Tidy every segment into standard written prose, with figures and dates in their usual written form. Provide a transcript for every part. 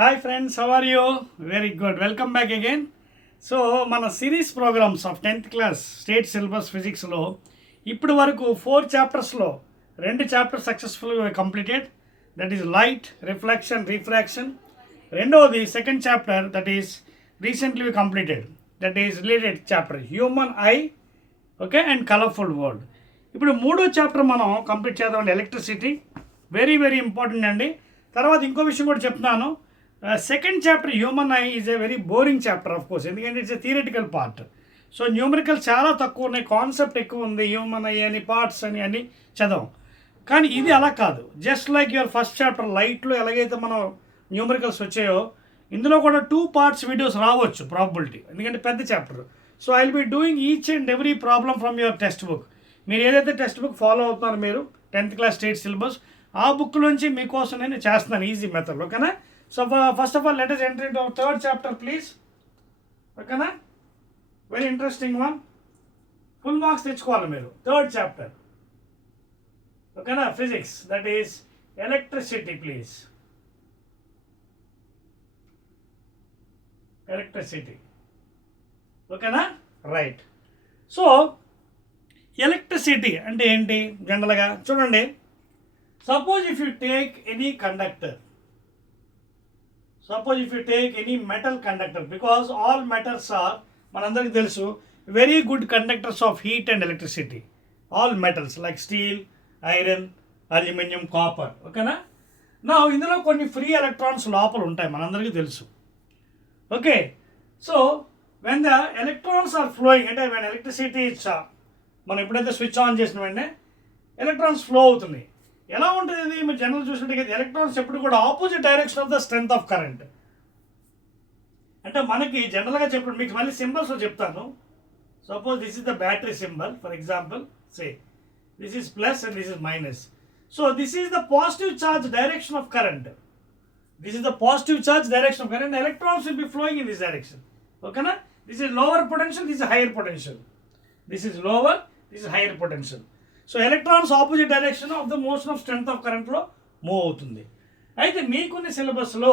Hi friends, how are you? Very good, welcome back again. So మన series programs of 10th class state syllabus ఫిజిక్స్లో ఇప్పటి వరకు 4 చాప్టర్స్లో 2 chapters సక్సెస్ఫుల్గా completed. That is light, reflection, refraction. రెండవది second chapter that is recently completed, that is related chapter human eye, okay, and colourful world. ఇప్పుడు మూడో chapter మనం complete చేద్దామండి, ఎలక్ట్రిసిటీ. వెరీ వెరీ ఇంపార్టెంట్ అండి. తర్వాత ఇంకో విషయం కూడా చెప్తున్నాను. Second chapter human eye is a very boring chapter of course, ఎందుకంటే it's a theoretical part. So numerical చాలా తక్కువ ఉన్నాయి, కాన్సెప్ట్ ఎక్కువ ఉంది. హ్యూమన్ ఐ అని, పార్ట్స్ అని అన్ని చదవం. కానీ ఇది అలా కాదు. Just like your first chapter లైట్లో ఎలాగైతే మనం న్యూమరికల్స్ వచ్చాయో, ఇందులో కూడా 2 parts వీడియోస్ రావచ్చు ప్రాబిలిటీ, ఎందుకంటే పెద్ద chapter. So I will be doing each and every problem from your text book. మీరు ఏదైతే టెక్స్ట్ బుక్ ఫాలో అవుతున్నారో మీరు 10th క్లాస్ స్టేట్ సిలబస్, ఆ బుక్లోంచి మీకోసం నేను చేస్తున్నాను ఈజీ మెథడ్, ఓకేనా? So first of all, let us enter into our third chapter, please. Okay na? Very interesting one. Full marks తెచ్చుకోవాలి మీరు. Third chapter. Okay na? Physics. That is electricity, please. Electricity. Okay na? Right. So electricity అంటే ఏంటి జనరల్గా చూడండి. Suppose if you take any conductor. Suppose if you take any metal conductor, because all metals are manandariki telusu very good conductors of heat and electricity. All metals like steel, iron, aluminum, copper, okay na? Now indulo konni free electrons lopala untayi manandariki telusu. Okay, so when the electrons are flowing, ante when electricity is మనం ఎప్పుడైతే switch on చేసిన వెంటనే electrons flow అవుతున్నాయి. ఎలా ఉంటుంది ఇది? మీరు general చూసినట్టుగా ఎలక్ట్రాన్స్ ఎప్పుడు కూడా opposite direction of the strength of current. అంటే మనకి జనరల్గా చెప్పండి, మీకు మళ్ళీ సింబల్స్లో చెప్తాను. Suppose this is the battery symbol, for example say this is plus and this is minus. So this is the positive charge direction of current. This is the positive charge direction of current. Electrons will be flowing in this direction, ఓకేనా? This is lower potential, this is higher potential. This is lower, this is higher potential. So electrons opposite direction of the motion of strength of కరెంట్లో move అవుతుంది. అయితే మీకున్న సిలబస్లో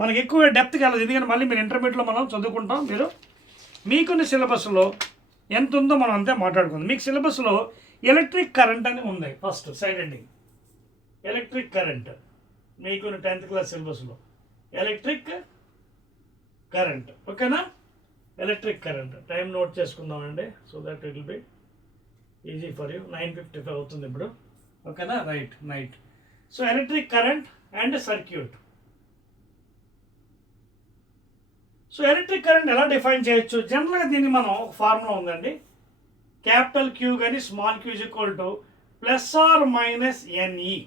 మనకి ఎక్కువ డెప్త్కి వెళ్ళదు, ఎందుకంటే మళ్ళీ మీరు ఇంటర్మీడియట్లో మనం చదువుకుంటాం. మీకున్న సిలబస్లో ఎంత ఉందో మనం అంతే మాట్లాడుకుందాం. మీకు సిలబస్లో ఎలక్ట్రిక్ కరెంట్ అని ఉంది. First side ending electric current మీకున్న 10th క్లాస్ సిలబస్లో ఎలక్ట్రిక్ కరెంట్, ఓకేనా? ఎలక్ట్రిక్ కరెంట్ టైం నోట్ చేసుకుందామండి, so that it will be easy for you. 9:55 అవుతుంది ఇప్పుడు, ఓకేనా? Right, night. So electric current and circuit. So electric current ఎలా define చేయొచ్చు? జనరల్గా దీన్ని మనం ఒక ఫార్ములా ఉందండి, క్యాపిటల్ క్యూ కానీ small Q is equal to plus or minus NE.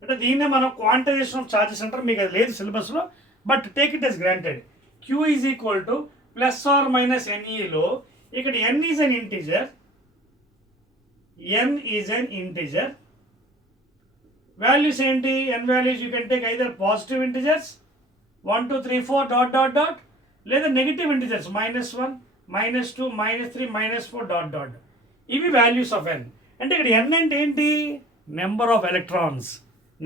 అంటే దీన్నే మనం క్వాంటైజేషన్ ఆఫ్ చార్జెస్ అంటారు. మీకు అది లేదు సిలబస్లో, but take it as granted. Q is equal to plus or minus ఎన్ఈలో ఇక్కడ n is an integer, n is an integer. Values ఏంటి? n values you can take either positive integers 1 2 3 4 dot dot dot, లేదా negative integers -1 -2 -3 -4 dot dot. ఇవి values of n. అంటే ఇక్కడ n అంటే ఏంటి? Number of electrons.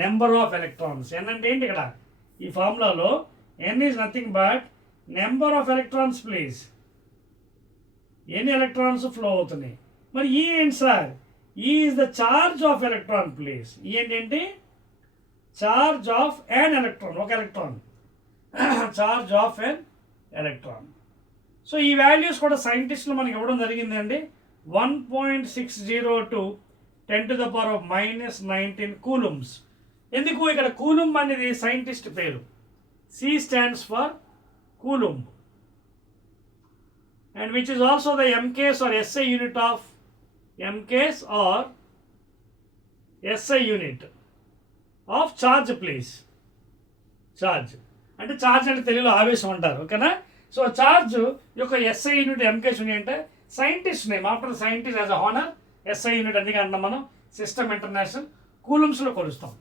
Number of electrons n అంటే ఏంటి? ఇక్కడ ఈ ఫార్ములాలో n is nothing but number of electrons please. ఎన్ని ఎలక్ట్రాన్స్ ఫ్లో అవుతున్నాయి. మరి ఈ ఏంటి sir? E is the charge of electron please. E ఏంటంటే చార్జ్ ఆఫ్ ఎన్ ఎలక్ట్రాన్, ఒక electron, charge of an electron. So ఈ వాల్యూస్ కూడా సైంటిస్టులు మనకి ఇవ్వడం జరిగిందండి. 1.602 10⁻⁻19 కూలుమ్స్. ఎందుకు? ఇక్కడ కూలుమ్ అనేది సైంటిస్ట్ పేరు. C stands for కూలుమ్, and which is also the MKS or SI unit of MKS or SI unit of charge please. Charge అంటే చార్జ్ అంటే తెలుగులో ఆవేశం అంటారు, ఓకేనా? సో చార్జ్ యొక్క SI యూనిట్ MKS యూనిట్ అంటే scientist name, after scientist as a honour SI unit. అందుకే అంటాం మనం సిస్టమ్ ఇంటర్నేషనల్ కూలమ్స్లో కొలుస్తాం.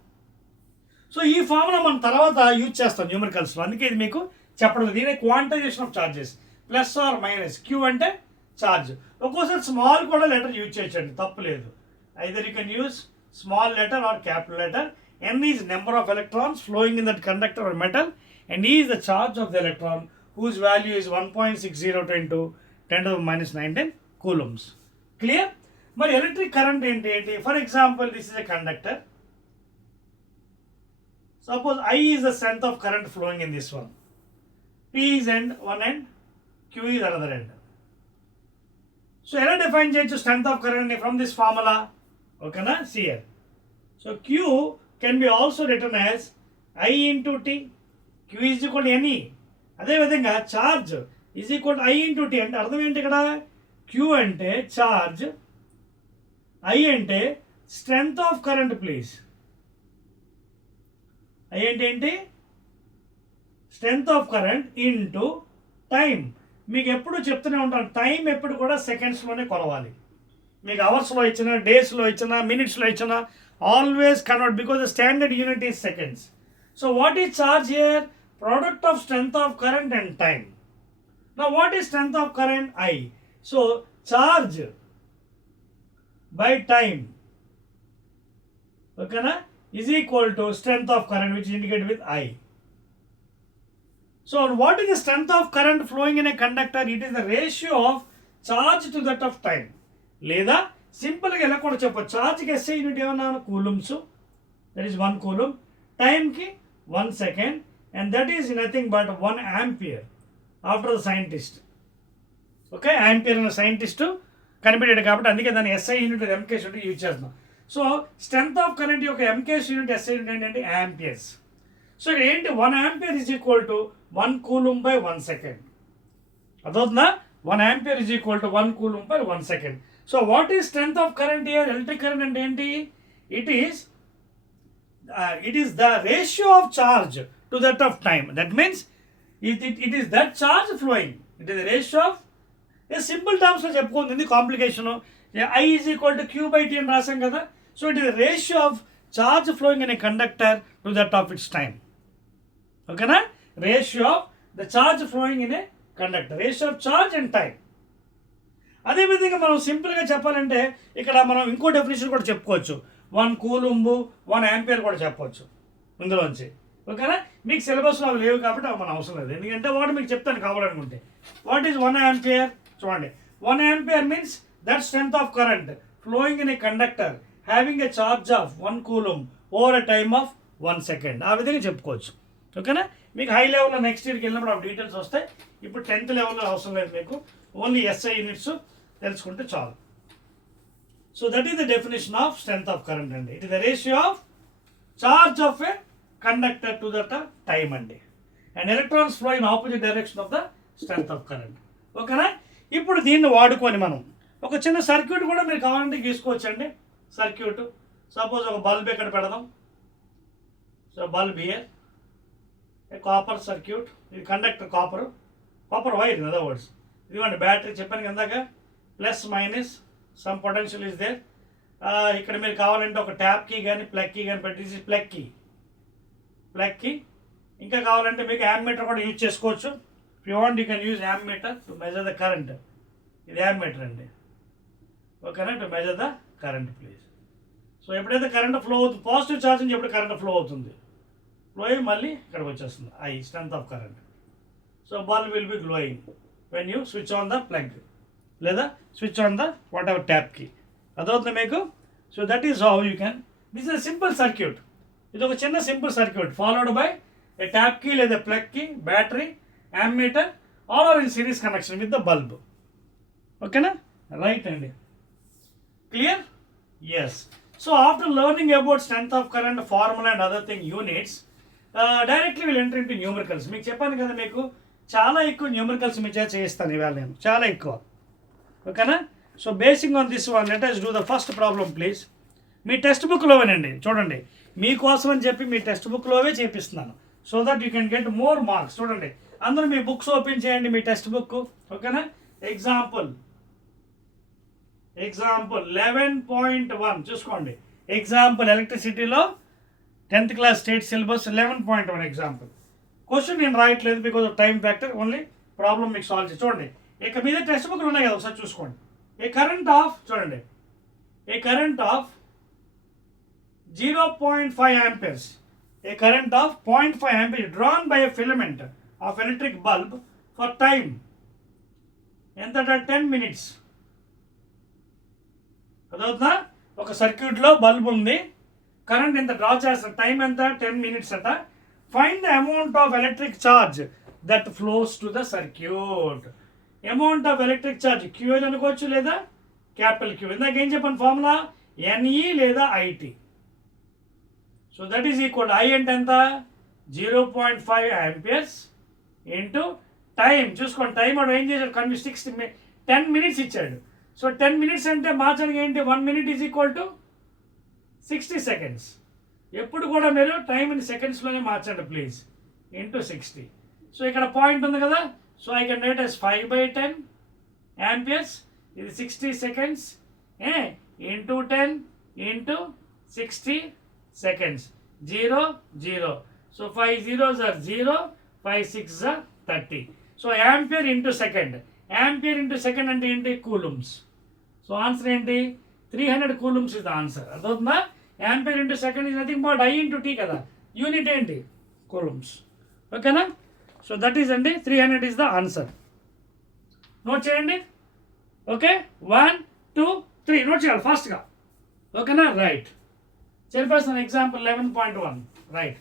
సో ఈ ఫార్ములా మనం తర్వాత యూజ్ చేస్తాం న్యూమరికల్స్లో, అందుకే ఇది మీకు చెప్పడం. దీని quantization of charges, plus or minus. Q అంటే చార్జ్. ఒక్కోసారి స్మాల్ కూడా లెటర్ యూజ్ చేయొచ్చండి, తప్పు లేదు. Either you can use small letter or capital letter. N is number of electrons flowing in that conductor or metal, and E is the charge of the electron, whose value is 1.60 into 10 to the minus 19 coulombs. Clear? మరి electric current ఏంటి ఏంటి? For example this is a conductor. Suppose I is the strength of current flowing in this one. P is end one end, Q is another end. So ఎలా define చేయొచ్చు strength of current from this formula? ఓకేనా? See here. So Q can be also written as I into T. Q is equal to NE. అదేవిధంగా charge is equal to I into T. అంటే అర్థం ఏంటి ఇక్కడ? Q అంటే charge, I అంటే strength of current please. I ఏంటి? Strength of current into time. మీకు ఎప్పుడు చెప్తూనే ఉంటాను, టైం ఎప్పుడు కూడా సెకండ్స్లోనే కొలవాలి. మీకు అవర్స్లో ఇచ్చిన, డేస్లో ఇచ్చిన, మినిట్స్లో ఇచ్చిన, always convert because the standard unit is seconds. So what is charge here? Product of strength of current and time. Now what is strength of current? I. So charge by time, okay na, is equal to strength of current, which is indicated with I. So what is the strength of current flowing in a conductor? It is the ratio of charge to that of time. లేదా సింపుల్గా ఎలా కూడా చెప్పచ్చు, ఛార్జ్కి SI unit ఏమన్నా coulombs, that is 1 coulomb, టైంకి 1 second, and that is nothing but 1 ampere after the scientist. Okay, ampere అనే scientist కనిపెట్టాడు కాబట్టి అందుకే దాన్ని SI unit MKS unit use చేస్తున్నాం. సో స్ట్రెంగ్త్ ఆఫ్ కరెంట్ యొక్క ఎంకేస్ యూనిట్ ఎస్ఐ యూనిట్ ఏంటంటే యాంపియర్స్. సో ఇక్కడ ఏంటి, 1 ampere is equal to 1 coulomb by 1 second. అదవుతుందా? 1 ampere is equal to 1 coulomb by 1 second. So what is strength of current here? Electric current అంటే ఏంటి? It is the ratio of charge to that of time. That means it is that charge flowing. It is the ratio of, simple టర్మ్స్లో చెప్పుకుంది, complication. I is equal to Q by T అని రాసాం కదా. So it is the ratio of charge flowing in a conductor to that of its time. ఓకేనా? Ratio of the charge flowing in a conductor, ratio of charge and time. అదేవిధంగా మనం సింపుల్గా చెప్పాలంటే ఇక్కడ మనం ఇంకో డెఫినేషన్ కూడా చెప్పుకోవచ్చు. 1 కూలుంబు 1 ఆంపియర్ కూడా చెప్పవచ్చు ఇందులోంచి. ఓకేనా? మీకు సిలబస్లో అవి లేవు కాబట్టి అవి మన అవసరం లేదు, ఎందుకంటే వాటి మీకు చెప్తాను కావాలనుకుంటే. What is 1 ampere? చూడండి, 1 ampere means that strength of current flowing in a conductor having a charge of 1 coulomb over a time of 1 second. ఆ విధంగా చెప్పుకోవచ్చు. ఓకేనా? మీకు హై లెవెల్లో నెక్స్ట్ ఇయర్కి వెళ్ళినప్పుడు ఆ డీటెయిల్స్ వస్తాయి. ఇప్పుడు 10th లెవెల్లో అవసరం లేదు, మీకు ఓన్లీ ఎస్ఐ యూనిట్స్ తెలుసుకుంటే చాలు. So that is the definition of strength of current అండి. It is the ratio of charge of a conductor to that time అండి, and electrons flow in opposite direction of the strength of current. ఓకేనా? ఇప్పుడు దీన్ని వాడుకొని మనం ఒక చిన్న circuit కూడా మీరు కావాలంటే గీసుకోవచ్చండి. సర్క్యూట్ సపోజ్ ఒక బల్బ్ ఇక్కడ పెడదాం. So bulb here, a copper circuit, ఇది conductor copper wire in other words. ఇదిగోండి బ్యాటరీ చెప్పాను ఇందాక, plus minus some potential is there. ఇక్కడ మీరు కావాలంటే ఒక ట్యాప్ కీ కానీ ప్లగ్ కీ కానీ పెట్టి, ప్లగ్ కీ. ఇంకా కావాలంటే మీకు యామ్మీటర్ కూడా యూజ్ చేసుకోవచ్చు. If you want you can use ammeter to measure the current. ఇది యామ్మీటర్ అండి. ఓకేనా? To measure the current please. So ఎప్పుడైతే కరెంట్ ఫ్లో అవుతుంది, పాజిటివ్ ఛార్జ్ నుంచి ఎప్పుడు కరెంట్ ఫ్లో అవుతుంది, ఫ్లో అయ్యి మళ్ళీ ఇక్కడికి వచ్చేస్తుంది I, strength of current. So bulb will be glowing when you switch on the plug లేదా switch on the whatever tap key. అదవుతుంది మీకు. So that is how you can, this is simple circuit. ఇది ఒక చిన్న simple circuit followed by a tap key లేదా plug key, battery, ammeter, all are in series connection with the bulb. ఓకేనా? Right అండి. Clear? Yes. So after learning about strength of current, formula and other thing units, directly will enter into numericals. మీకు చెప్పాను కదా, మీకు చాలా ఎక్కువ numericals మీ చేత చేయిస్తాను ఇవాళ నేను, చాలా ఎక్కువ. ఓకేనా? So basing on this one let us do the first problem please. మీ టెక్స్ట్ బుక్లోవేనండి, చూడండి మీకోసం అని చెప్పి మీ టెక్స్ట్ బుక్లోవే చేపిస్తున్నాను, so that you can get more marks. చూడండి అందరూ మీ బుక్స్ ఓపెన్ చేయండి, మీ టెక్స్ట్ బుక్. ఓకేనా? ఎగ్జాంపుల్ 11.1 చూసుకోండి. ఎగ్జాంపుల్ ఎలక్ట్రిసిటీలో 10th class state syllabus 11.1 example. Question నేను రాయట్లేదు because of time factor, only problem మీకు సాల్వ్ చేసి. చూడండి ఇక మీద టెక్స్ట్ బుక్లు ఉన్నాయి కదా, ఒకసారి చూసుకోండి. ఏ కరెంట్ ఆఫ్, చూడండి, ఏ current of 0.5 amperes. A current of 0.5 amperes drawn by a filament of electric bulb for time. ఎంత 10 minutes. అదవుతుందా? ఒక సర్క్యూట్లో బల్బ్ ఉంది, కరెంట్ ఎంత డ్రా చేస్తారు, టైం ఎంత 10 minutes అట. Find the amount of electric charge that flows to the circuit. Amount of electric charge Q అనుకోవచ్చు లేదా క్యాపిటల్ క్యూ. ఇందాక ఏం చెప్పాను ఫార్ములా, ఎన్ఈ లేదా IT. So that is equal I అంటే ఎంత 0.5 amperes ఇంటూ టైం. చూసుకోండి టైం వాడు ఏం చేశాడు, 10 minutes ఇచ్చాడు. సో 10 minutes అంటే మార్చడానికి ఏంటి, 1 minute is equal to 60 seconds. ఎప్పుడు కూడా మీరు టైంని సెకండ్స్లోనే మార్చండి ప్లీజ్. ఇంటూ 60. సో ఇక్కడ పాయింట్ ఉంది కదా, so I can write as 5/10 amperes. ఇది 60 seconds into 10 into 60 seconds. 0 0. So 5 zeros are 0, 5 6s are 30. So ampere into second. Ampere into second అంటే ఏంటి, కూలుమ్స్. సో ఆన్సర్ ఏంటి 300 కూలుమ్స్ ఇస్ ద ఆన్సర్. అర్థమవుతుందా? Ampere into second is nothing but I into T కదా, unit ఏంటి coulombs. ఓకేనా? So that is అండి 300 is the answer. Note చేయండి. Okay 1 2 3 note చేయాలి ఫాస్ట్గా. ఓకేనా? రైట్. చెప్పేస్తాను ఎగ్జాంపుల్ 11.1. రైట్.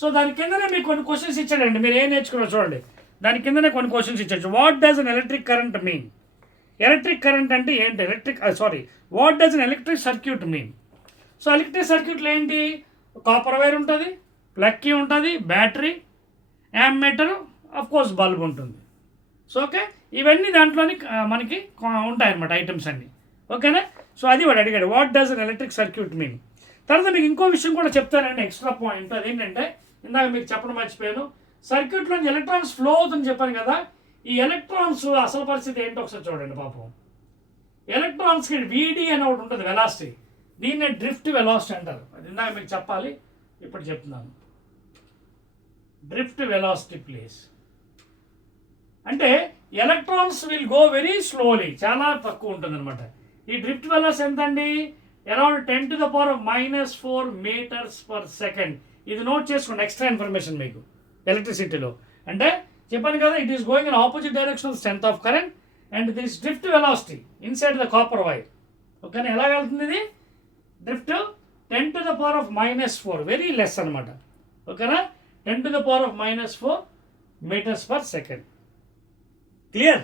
సో దాని కిందనే మీకు కొన్ని క్వశ్చన్స్ ఇచ్చాడండి, మీరు ఏం నేర్చుకున్నారో చూడండి. దాని కిందనే కొన్ని క్వశ్చన్స్ ఇచ్చాడు. What does an electric current mean? Electric current అంటే ఏంటి, what does an electric circuit mean? So electric సర్క్యూట్లో ఏంటి, కాపర్ వైర్ ఉంటుంది, ప్లగ్ కీ ఉంటుంది, battery, ammeter, of course bulb ఉంటుంది. సో ఓకే, ఇవన్నీ దాంట్లోని మనకి ఉంటాయన్నమాట ఐటమ్స్ అన్నీ. ఓకేనా? సో అది వాడు అడిగాడు, what does an electric circuit mean. తర్వాత మీకు ఇంకో విషయం కూడా చెప్తానండి, ఎక్స్ట్రా పాయింట్. అదేంటంటే ఇందాక మీకు చెప్పడం మర్చిపోయాను, సర్క్యూట్లో ఎలక్ట్రాన్స్ ఫ్లో అవుతుందని చెప్పాను కదా. ఈ ఎలక్ట్రాన్స్ అసలు పరిస్థితి ఏంటో ఒకసారి చూడండి పాపం. ఎలక్ట్రాన్స్కి వీడి అని ఒకటి ఉంటుంది, వెలాసిటీ. దీన్నే డ్రిఫ్ట్ వెలాసిటీ అంటారు. అది ఇందాక మీకు చెప్పాలి, ఇప్పుడు చెప్తున్నాను. Drift velocity please. అంటే electrons will go very slowly, చాలా తక్కువ ఉంటుంది అనమాట. ఈ డ్రిఫ్ట్ వెలాసిటీ ఎంత అండి, అరౌండ్ 10⁻⁻⁴ meters per second. ఇది నోట్ చేసుకోండి, ఎక్స్ట్రా ఇన్ఫర్మేషన్ మీకు ఎలక్ట్రిసిటీలో. అంటే చెప్పాను కదా, it is going in opposite direction of strength of current and this drift velocity inside the copper wire. ఓకేనా? ఎలా వెళ్తుంది ఇది డ్రిఫ్ట్, 10⁻⁻⁴, వెరీ లెస్ అనమాట. ఓకేనా? 10⁻⁻⁴ meters per second. Clear?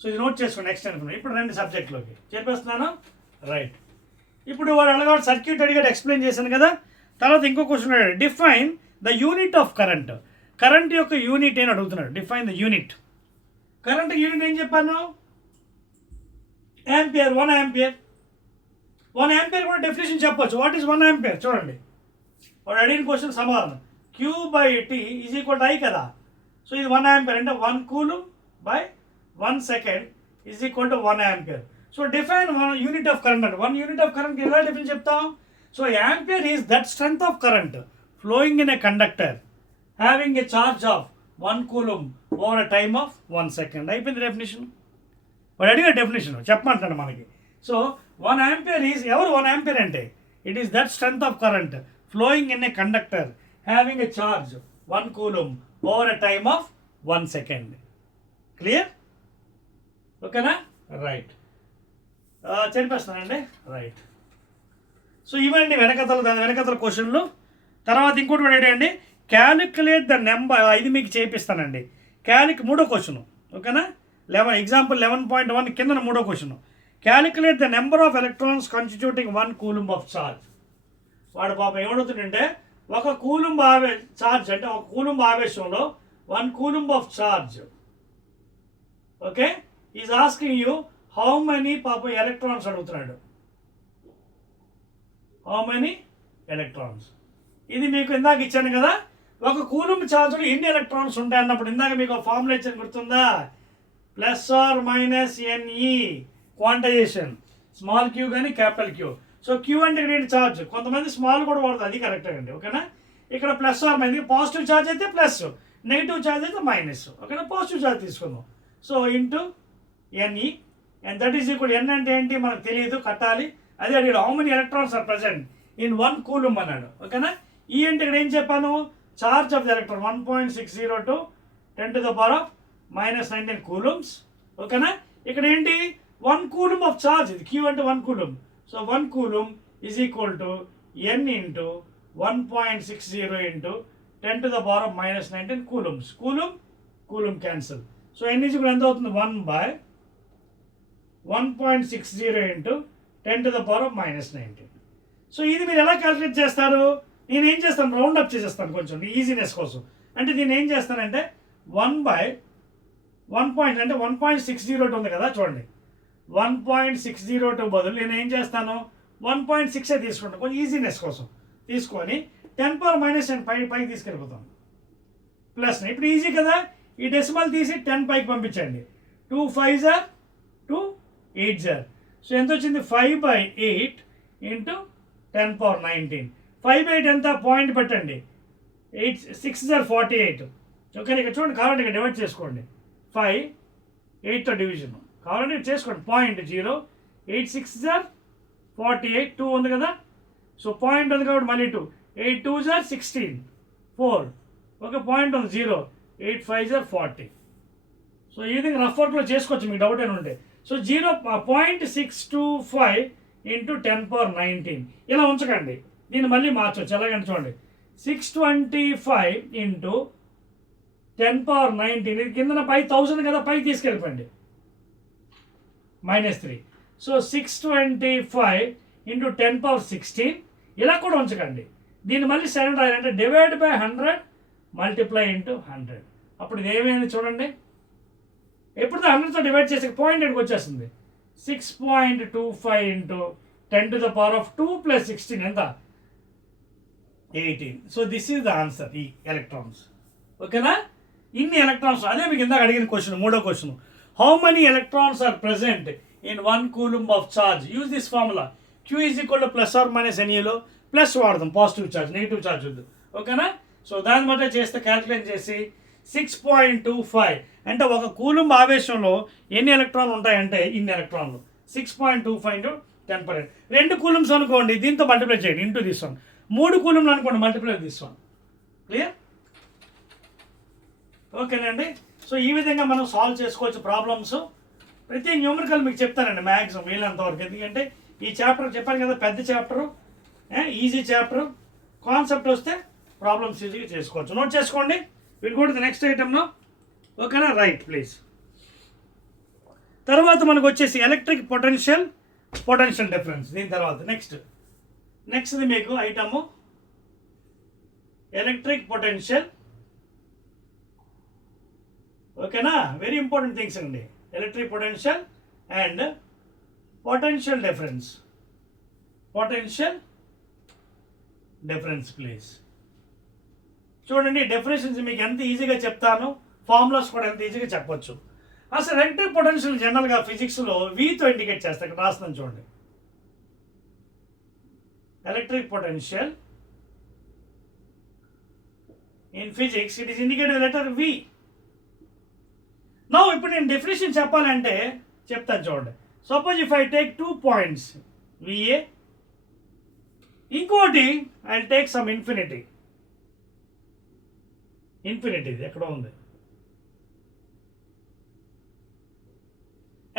So ఇది నోట్ చేసుకోండి, నెక్స్ట్ ఇన్ఫర్మేషన్. ఇప్పుడు రెండు సబ్జెక్ట్లోకి చెప్పేస్తున్నాను. రైట్. ఇప్పుడు వాడు అడగాడు, సర్క్యూట్ అడిగాడు, ఎక్స్ప్లెయిన్ చేశాను కదా. తర్వాత ఇంకో క్వశ్చన్ అడిగాడు, define the unit of current. Current యొక్క యూనిట్ అని అడుగుతున్నాడు. Define the unit. Current unit ఏం చెప్పాను, యాంపియర్. 1 ఆంపియర్. 1 ఆంపియర్ కూడా డెఫినేషన్ చెప్పొచ్చు. What is 1 ampere? చూడండి, వాడు అడిగిన క్వశ్చన్ సమాధానం Q/T is equal to I కదా. సో ఇది 1 ఆంపియర్ అంటే 1 coulomb by 1 second is equal to 1 ampere. So define 1 unit of current అంటే 1 యూనిట్ ఆఫ్ కరెంట్ ఎలా డిఫైన్ చెప్తాం? So ampere is that strength of current flowing in a conductor having a charge of 1 coulomb over a time of 1 second. అయిపోయింది definition. వాడు అడిగే definition చెప్పమంటాడు మనకి. So 1 ampere is ఎవరు 1 ampere అంటే it is that strength of current flowing in a conductor having a charge 1 coulomb over a time of 1 second. Clear? ఓకేనా? Right. చెప్పేస్తానండి. Right. So ఇవండి దాని వెనకతల క్వశ్చన్లు. తర్వాత ఇంకోటి కూడా అండి, క్యాలిక్యులేట్ ద నెంబర్. ఇది మీకు చేపిస్తానండి. మూడో క్వశ్చన్. ఓకేనా? ఎగ్జాంపుల్ 11.1 కింద మూడో question. Calculate the number of electrons constituting 1 coulomb of charge. వాడు పాపం ఏమడుగుతుందంటే, 1 కూలుంబ్ ఛార్జ్ అంటే 1 కూలుంబ్ ఆవేశంలో 1 coulomb of charge. Okay, is asking you how many పాపం ఎలక్ట్రాన్స్ అడుగుతున్నాడు. How many electrons. ఇది మీకు ఇందాక ఇచ్చాను కదా, 1 కూలుంబ్ ఛార్జ్లో ఎన్ని ఎలక్ట్రాన్స్ ఉంటాయి అన్నప్పుడు ఇందాక మీకు ఫార్ములా ఇచ్చాను, గుర్తుందా? +or-NE క్వాంటైజేషన్, స్మాల్ క్యూ కానీ క్యాపిటల్ క్యూ. సో క్యూ అంటే గ్రేట్ ఛార్జ్, కొంతమంది స్మాల్ కూడా వాడుతుంది, అది కరెక్టే అండి. ఓకేనా? ఇక్కడ +or- పాజిటివ్ ఛార్జ్ అయితే ప్లస్, నెగిటివ్ ఛార్జ్ అయితే మైనస్. ఓకేనా? పాజిటివ్ ఛార్జ్ తీసుకుందాం. So into NE and that is equal. N అంటే ఏంటి మనకు తెలియదు, కట్టాలి. అదే అడిగాడు, how many electrons are present in 1 coulomb అన్నాడు. ఓకేనా? ఈ అంటే ఇక్కడ ఏం చెప్పాను, charge of the electron 1.602 10⁻⁻19 coulombs. ఓకేనా? ఇక్కడ ఏంటి 1 కూలుమ్ ఆఫ్ చార్జ్, ఇది క్యూ అంటే 1 coulomb. So 1 coulomb is equal to n into 1.60 into 10⁻⁻19 coulombs. Coulomb cancel. So n is equal ఎంత అవుతుంది, 1/1.60 ఇంటూ 10⁻⁻19. సో ఇది మీరు ఎలా క్యాలిక్యులేట్ చేస్తారు, నేను ఏం చేస్తాను, రౌండ్ అప్ చేసేస్తాను కొంచెం ఈజీనెస్ కోసం. అంటే దీన్ని ఏం చేస్తానంటే 1/1 అంటే 1.602 ఉంది కదా, చూడండి 1.602 బదులు నేను ఏం చేస్తాను 1.6 తీసుకుంటాను కొంచెం ఈజీనెస్ కోసం. తీసుకొని 10⁻⁻10 పైకి తీసుకెళ్ళిపోతాను ప్లస్. ఇప్పుడు ఈజీ కదా, ఈ డెసిమల్ తీసి 10 పైకి పంపించండి. 2 5s are 2 8s are. So ఎంత వచ్చింది, 5/8 ఇంటూ 10⁻19. 5/8 ఎంత, పాయింట్ పెట్టండి, 8 6s are 48. ఓకే, ఇక్కడ చూడండి, కావాలంటే ఇక్కడ డివైడ్ చేసుకోండి. 5 8తో డివిజన్ కావాలంటే చేసుకోండి, 0.0 8 6s are 48, 2 ఉంది కదా, సో పాయింట్ ఉంది కాబట్టి మళ్ళీ 2 8 2s are 16 4. ఓకే, పాయింట్ ఉంది 0 8 5s are 40. సో ఈ విధంగా రఫ్ వర్క్లో చేసుకోవచ్చు, మీకు డౌట్ అని ఉంటే. సో 0.625 ఇంటూ 10⁻19 ఇలా ఉంచకండి, దీన్ని మళ్ళీ మార్చవచ్చు. ఎలాగంటే చూడండి 625 ఇంటూ 10⁻19, ఇది కిందన 1000 కదా, పైకి తీసుకెళ్ళిపోండి -3. సో 625 ఇంటూ 10⁻16 ఇలా కూడా ఉంచకండి, దీన్ని మళ్ళీ 7 రాయాలంటే డివైడ్ బై 100 మల్టిప్లై ఇంటూ 100. అప్పుడు ఇది ఏమైంది చూడండి, ఎప్పుడుతో 100తో డివైడ్ చేసే పాయింట్ ఎక్కడికి వచ్చేస్తుంది, 6.25 ఇంటూ 10⁻2 + 16 ఎంత, 18. So this is the answer, ఈ ఎలక్ట్రాన్స్. ఓకేనా? ఇన్ని ఎలక్ట్రాన్స్. అదే మీకు ఇందాక అడిగిన క్వశ్చన్, మూడో question, how many electrons are present in 1 coulomb of charge. Use this formula, Q is equal to ± NAలో ప్లస్ వాడదాం, పాజిటివ్ చార్జ్, నెగిటివ్ చార్జ్ వద్దు. ఓకేనా? సో దాన్ని బట్టే చేస్తే క్యాల్కులేట్ చేసి 6.25 అంటే ఒక కూలుమ్ ఆవేశంలో ఎన్ని ఎలక్ట్రాన్లు ఉంటాయంటే ఇన్ని ఎలక్ట్రాన్లు. 6.25 ఇంటూ 10. 2 కూలుమ్స్ అనుకోండి, దీంతో మల్టిప్లై చేయండి, ఇంటూ తీసుకోండి. 3 కూలుమ్లు అనుకోండి, మల్టిప్లై తీసుకోండి. క్లియర్? ఓకేనండి. సో ఈ విధంగా మనం సాల్వ్ చేసుకోవచ్చు ప్రాబ్లమ్స్. ప్రతి న్యూమరికల్ మీకు చెప్తానండి మ్యాక్సిమం వీళ్ళంతవరకు, ఎందుకంటే ఈ చాప్టర్ చెప్పాను కదా, పెద్ద చాప్టరు, ఈజీ చాప్టర్, కాన్సెప్ట్ వస్తే ప్రాబ్లమ్స్ ఈజీగా చేసుకోవచ్చు. నోట్ చేసుకోండి. Will go to the next ఐటమ్లో. ఓకేనా? Right please. తర్వాత మనకు వచ్చేసి ఎలక్ట్రిక్ పొటెన్షియల్ డిఫరెన్స్. దీని తర్వాత నెక్స్ట్ది మీకు ఐటము ఎలక్ట్రిక్ పొటెన్షియల్. ఓకేనా? వెరీ ఇంపార్టెంట్ థింగ్స్ అండి, electric potential and potential difference please. చూడండి, డెఫినేషన్స్ మీకు ఎంత ఈజీగా చెప్తాను, ఫార్ములాస్ కూడా ఎంత ఈజీగా చెప్పొచ్చు. అసలు ఎలక్ట్రిక్ పొటెన్షియల్ జనరల్గా ఫిజిక్స్లో వీతో ఇండికేట్ చేస్తాను, ఇక్కడ రాస్తాను చూడండి. Electric potential in physics it is indicated letter V. నా ఇప్పుడు నేను డెఫినేషన్ చెప్పాలంటే చెప్తాను చూడండి. Suppose if I take 2 points VA, ఇంకోటి ఐ టేక్ సమ్ ఇన్ఫినిటీ. ఇది ఎక్కడో ఉంది.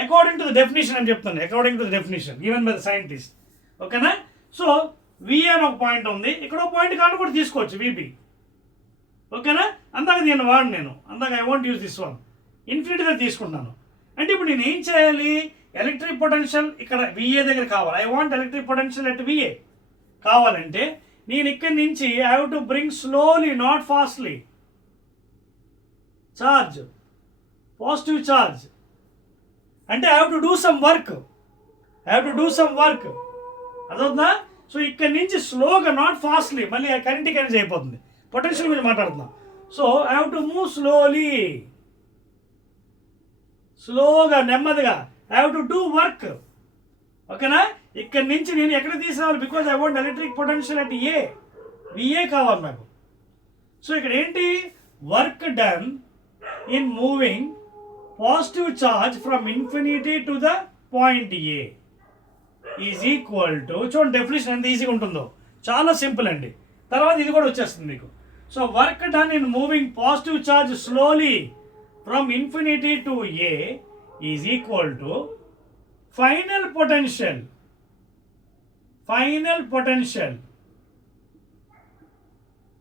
అకార్డింగ్ టు ద డెఫినేషన్ అని చెప్తాను, according to the definition given by the scientist. ఓకేనా? సో VA అని ఒక పాయింట్ ఉంది, ఇక్కడ ఒక పాయింట్ కాదు కూడా తీసుకోవచ్చు, VB. ఓకేనా? అందాక దీన్ని నేను I want use this one, ఇన్ఫినిటీగా తీసుకుంటాను. అంటే ఇప్పుడు నేను ఏం చేయాలి, ఎలక్ట్రిక్ పొటెన్షియల్ ఇక్కడ VA దగ్గర కావాలి. I want electric potential at VA కావాలంటే నేను ఇక్కడి నుంచి I have to bring slowly, not fastly, charge, positive charge. అంటే I have to do some work, అదవుతుందా? సో ఇక్కడి నుంచి స్లోగా, నాట్ ఫాస్ట్లీ, మళ్ళీ కరెంట్ కరెంట్ అయిపోతుంది. పొటెన్షియల్ గురించి మాట్లాడుతున్నాం. So I have to move స్లోగా, నెమ్మదిగా. I have to do work. ఓకేనా? ఇక్కడి నుంచి నేను ఎక్కడ తీసుకురావాలి, because I want electric potential at VA కావాలి నాకు. సో ఇక్కడ ఏంటి, work done in moving positive charge from infinity to the point A is equal to, చూడండి డెఫినేషన్ ఎంత ఈజీగా ఉంటుందో, చాలా సింపుల్ అండి. తర్వాత ఇది కూడా వచ్చేస్తుంది మీకు. So work done in moving positive charge slowly from infinity to A is equal to final potential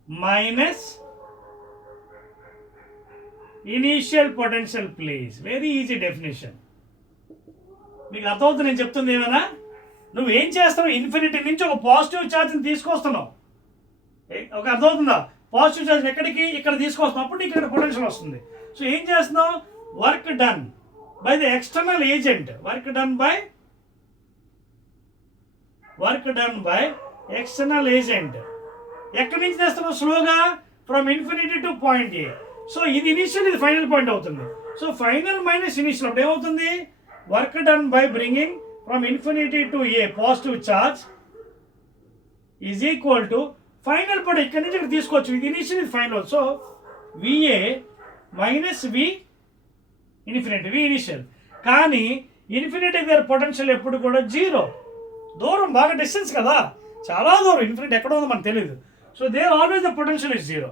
minus initial potential please. Very easy definition. మీకు అర్థమవుతుంది నేను చెప్తుంది ఏమైనా? నువ్వేం చేస్తావు, ఇన్ఫినిటీ నుంచి ఒక పాజిటివ్ ఛార్జ్ని తీసుకొస్తున్నావు. ఒక అర్థమవుతుందా? పాజిటివ్ ఛార్జ్ ఎక్కడికి, ఇక్కడ తీసుకొస్తున్నావు, అప్పుడు ఇక్కడ పొటెన్షియల్ వస్తుంది. సో ఏం చేస్తున్నావు, work done by the external agent, work done by external agent ఎక్కడి నుంచి తెస్తున్నావు, స్లోగా from infinity to point A. So ఇది ఇనిషియల్, ఇది ఫైనల్ పాయింట్ అవుతుంది. సో ఫైనల్ మైనస్ ఇనిషియల్ అప్పుడు ఏమవుతుంది, work done by bringing from infinity to A positive charge is equal to final point. ఇక్కడి నుంచి ఇక్కడ తీసుకోవచ్చు, ఇది ఇనిషియల్, ఇది ఫైనల్. సో విఏ మైనస్ వి ఇన్ఫినిటీ, వి ఇనిషియల్. కానీ ఇన్ఫినిటీ దగ్గర పొటెన్షియల్ ఎప్పుడు కూడా జీరో. దూరం బాగా డిస్టెన్స్ కదా, చాలా దూరం, ఇన్ఫినిటీ ఎక్కడ ఉందో మనకు తెలియదు. So there always the potential is zero.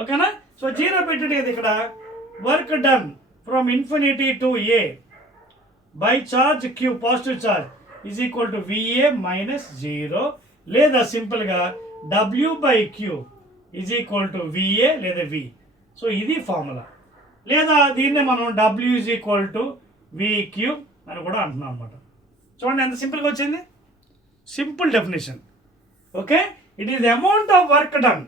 ఓకేనా? సో జీరో పెట్టండి కదా ఇక్కడ. Work done from infinity to A by charge Q positive charge is equal to VA minus zero, లేదా సింపుల్గా W by Q is equal to VA లేదా V. So ఇది formula. లేదా దీన్నే మనం W is equal to VQ అని కూడా అంటున్నాం అనమాట. చూడండి ఎంత సింపుల్గా వచ్చింది, simple definition. Okay, it is the amount of work done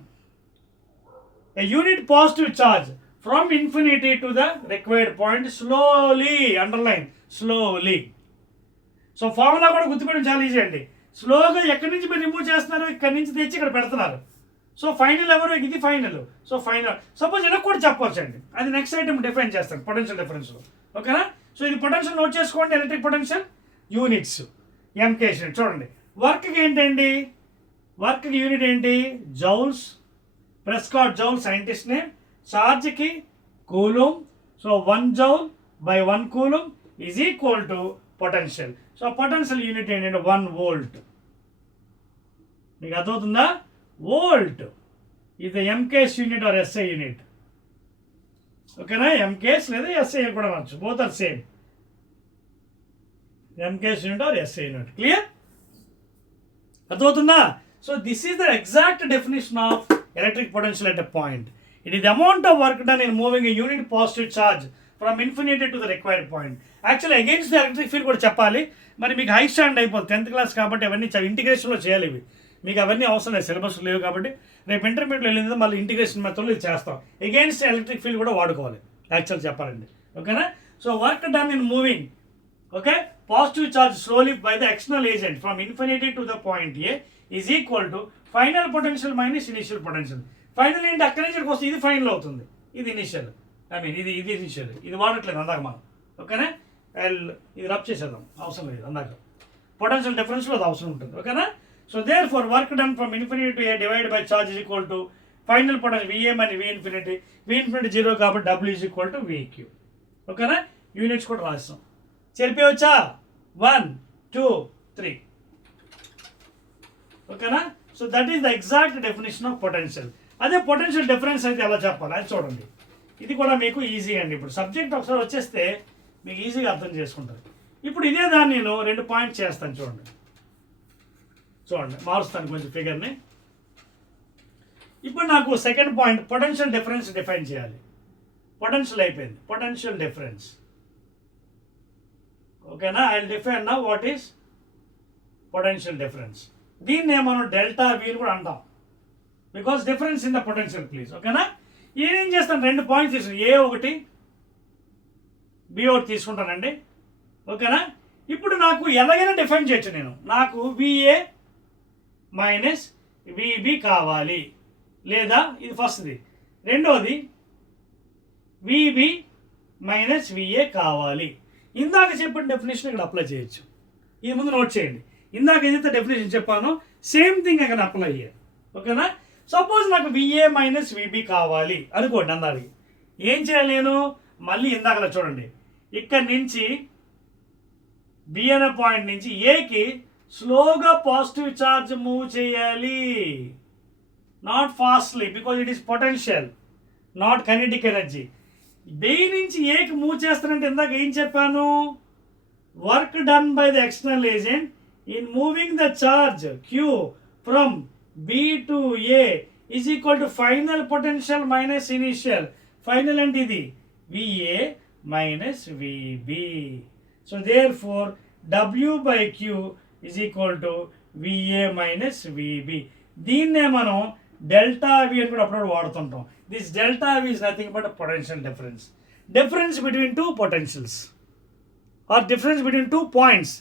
a unit positive charge from infinity to the required point slowly, underline slowly. So formula కూడా గుర్తుపెట్టడం చాలా ఈజీ అండి. స్లోగా ఎక్కడి నుంచి మీరు రిమూవ్ చేస్తున్నారు, ఇక్కడి నుంచి తెచ్చి ఇక్కడ పెడుతున్నారు. సో ఫైనల్ ఎవరు, ఇది ఫైనల్. సో ఫైనల్ సపోజ్ ఇలా కూడా చెప్పవచ్చు అండి, అది నెక్స్ట్ ఐటమ్ డిఫైన్ చేస్తాను పొటెన్షియల్ డిఫరెన్స్లో. ఓకేనా? సో ఇది పొటెన్షియల్ నోట్ చేసుకోండి, ఎలక్ట్రిక్ పొటెన్షియల్ యూనిట్స్ ఎంకేస్. చూడండి వర్క్కి ఏంటండి, వర్క్కి యూనిట్ ఏంటి, joules, Prescott joule scientist name. ఛార్జ్కి coulomb. So 1 joule by 1 coulomb is equal to potential. So potential unit ఏంటంటే 1 వోల్ట్. మీకు అర్థమవుతుందా? వోల్ట్ ఇది MKS unit or SI unit. ఓకేనా? ఎంకేస్ లేదా ఎస్ఐ కూడా అనొచ్చు, both are same. MKS unit or SI unit. Clear? అర్థమవుతుందా? So this is the exact definition of electric potential at a point. It is the amount of work done in moving a unit positive charge from infinity to the required point. Actually against the electric field కూడా చెప్పాలి. మరి మీకు high stand అయిపోతుంది 10th class కాబట్టి అవన్నీ ఇంటిగ్రేషన్లో చేయాలి. ఇవి మీకు అవన్నీ అవసరం లేదు, సిలబస్ లేవు కాబట్టి. రేపు ఇంటర్మీడియట్లో వెళ్ళింది మళ్ళీ ఇంటిగ్రేషన్ మెథడ్లో ఇది చేస్తాం. అగేన్స్ట్ ఎలక్ట్రిక్ ఫీల్డ్ కూడా వాడుకోవాలి యాక్చువల్ చెప్పాలండి. ఓకేనా? So work done in moving, okay, positive charge slowly by the external agent from infinity to the point A is equal to final potential minus initial potential. Final ఏంటి, అక్కడి నుంచి వస్తే ఇది final అవుతుంది, ఇది ఇనిషియల్. ఇది ఇనిషియల్, ఇది వాడట్లేదు అందాక మనం. ఓకేనా? ఇది రబ్ చేసేద్దాం, అవసరం లేదు అందాక. పొటెన్షియల్ డిఫరెన్స్లో అది అవసరం ఉంటుంది. ఓకేనా? So therefore work done from infinity to A divide by charge is equal to final potential VA అని వి ఇన్ఫినిటీ జీరో కాబట్టి W is equal to VQ. ఓకేనా? యూనిట్స్ కూడా రాస్తాం. చెరిపేయవచ్చా? 1 2 3. ఓకేనా? So that is the exact definition of potential. అదే potential difference అయితే ఎలా చెప్పాలి అది చూడండి. ఇది కూడా మీకు ఈజీ అండి. ఇప్పుడు సబ్జెక్ట్ ఒకసారి వచ్చేస్తే మీకు ఈజీగా అర్థం చేసుకుంటారు. ఇప్పుడు ఇదే దాన్ని నేను 2 పాయింట్స్ చేస్తాను. చూడండి మారుస్తాను కొంచెం ఫిగర్ని. ఇప్పుడు నాకు second point potential difference define చేయాలి. పొటెన్షియల్ అయిపోయింది, పొటెన్షియల్ డిఫరెన్స్. ఓకేనా? I will define now what is potential difference. దీన్నే మనం డెల్టా వీని కూడా అంటాం, because difference in the potential please. ఓకేనా? ఏం చేస్తాను, 2 పాయింట్స్ తీసుకుని ఏ ఒకటి బి ఒకటి తీసుకుంటానండి. ఓకేనా? ఇప్పుడు నాకు ఎలాగైనా డిఫైన్ చేయొచ్చు నేను. నాకు విఏ మైనస్ విబి కావాలి, లేదా ఇది ఫస్ట్ది. రెండోది విబి మైనస్ విఏ కావాలి. ఇందాక చెప్పిన డెఫినేషన్ ఇక్కడ అప్లై చేయొచ్చు. ఈ ముందు నోట్ చేయండి. ఇందాక ఏదైతే డెఫినేషన్ చెప్పానో సేమ్ థింగ్ అక్కడ అప్లై అయ్యారు. ఓకేనా? సపోజ్ నాకు విఏ మైనస్ విబి కావాలి అనుకోండి. అందాది ఏం చేయాలి నేను, మళ్ళీ ఇందాకలా చూడండి, ఇక్కడ నుంచి బి అనే పాయింట్ నుంచి ఏకి స్లోగా పాజిటివ్ ఛార్జ్ మూవ్ చేయాలి, not fastly, because it is potential not kinetic energy. B నుంచి ఏకి మూవ్ చేస్తానంటే ఇందాక ఏం చెప్పాను, work done by the external agent in moving the charge Q from B to A is equal to final potential minus initial. Final అంటే ఇది VA minus VB. So therefore W by Q is equal to VA minus VB. దీన్నే మనం delta V అని కూడా అప్పుడప్పుడు వాడుతుంటాం. This delta V is nothing but potential difference, difference between two potentials or difference between two points.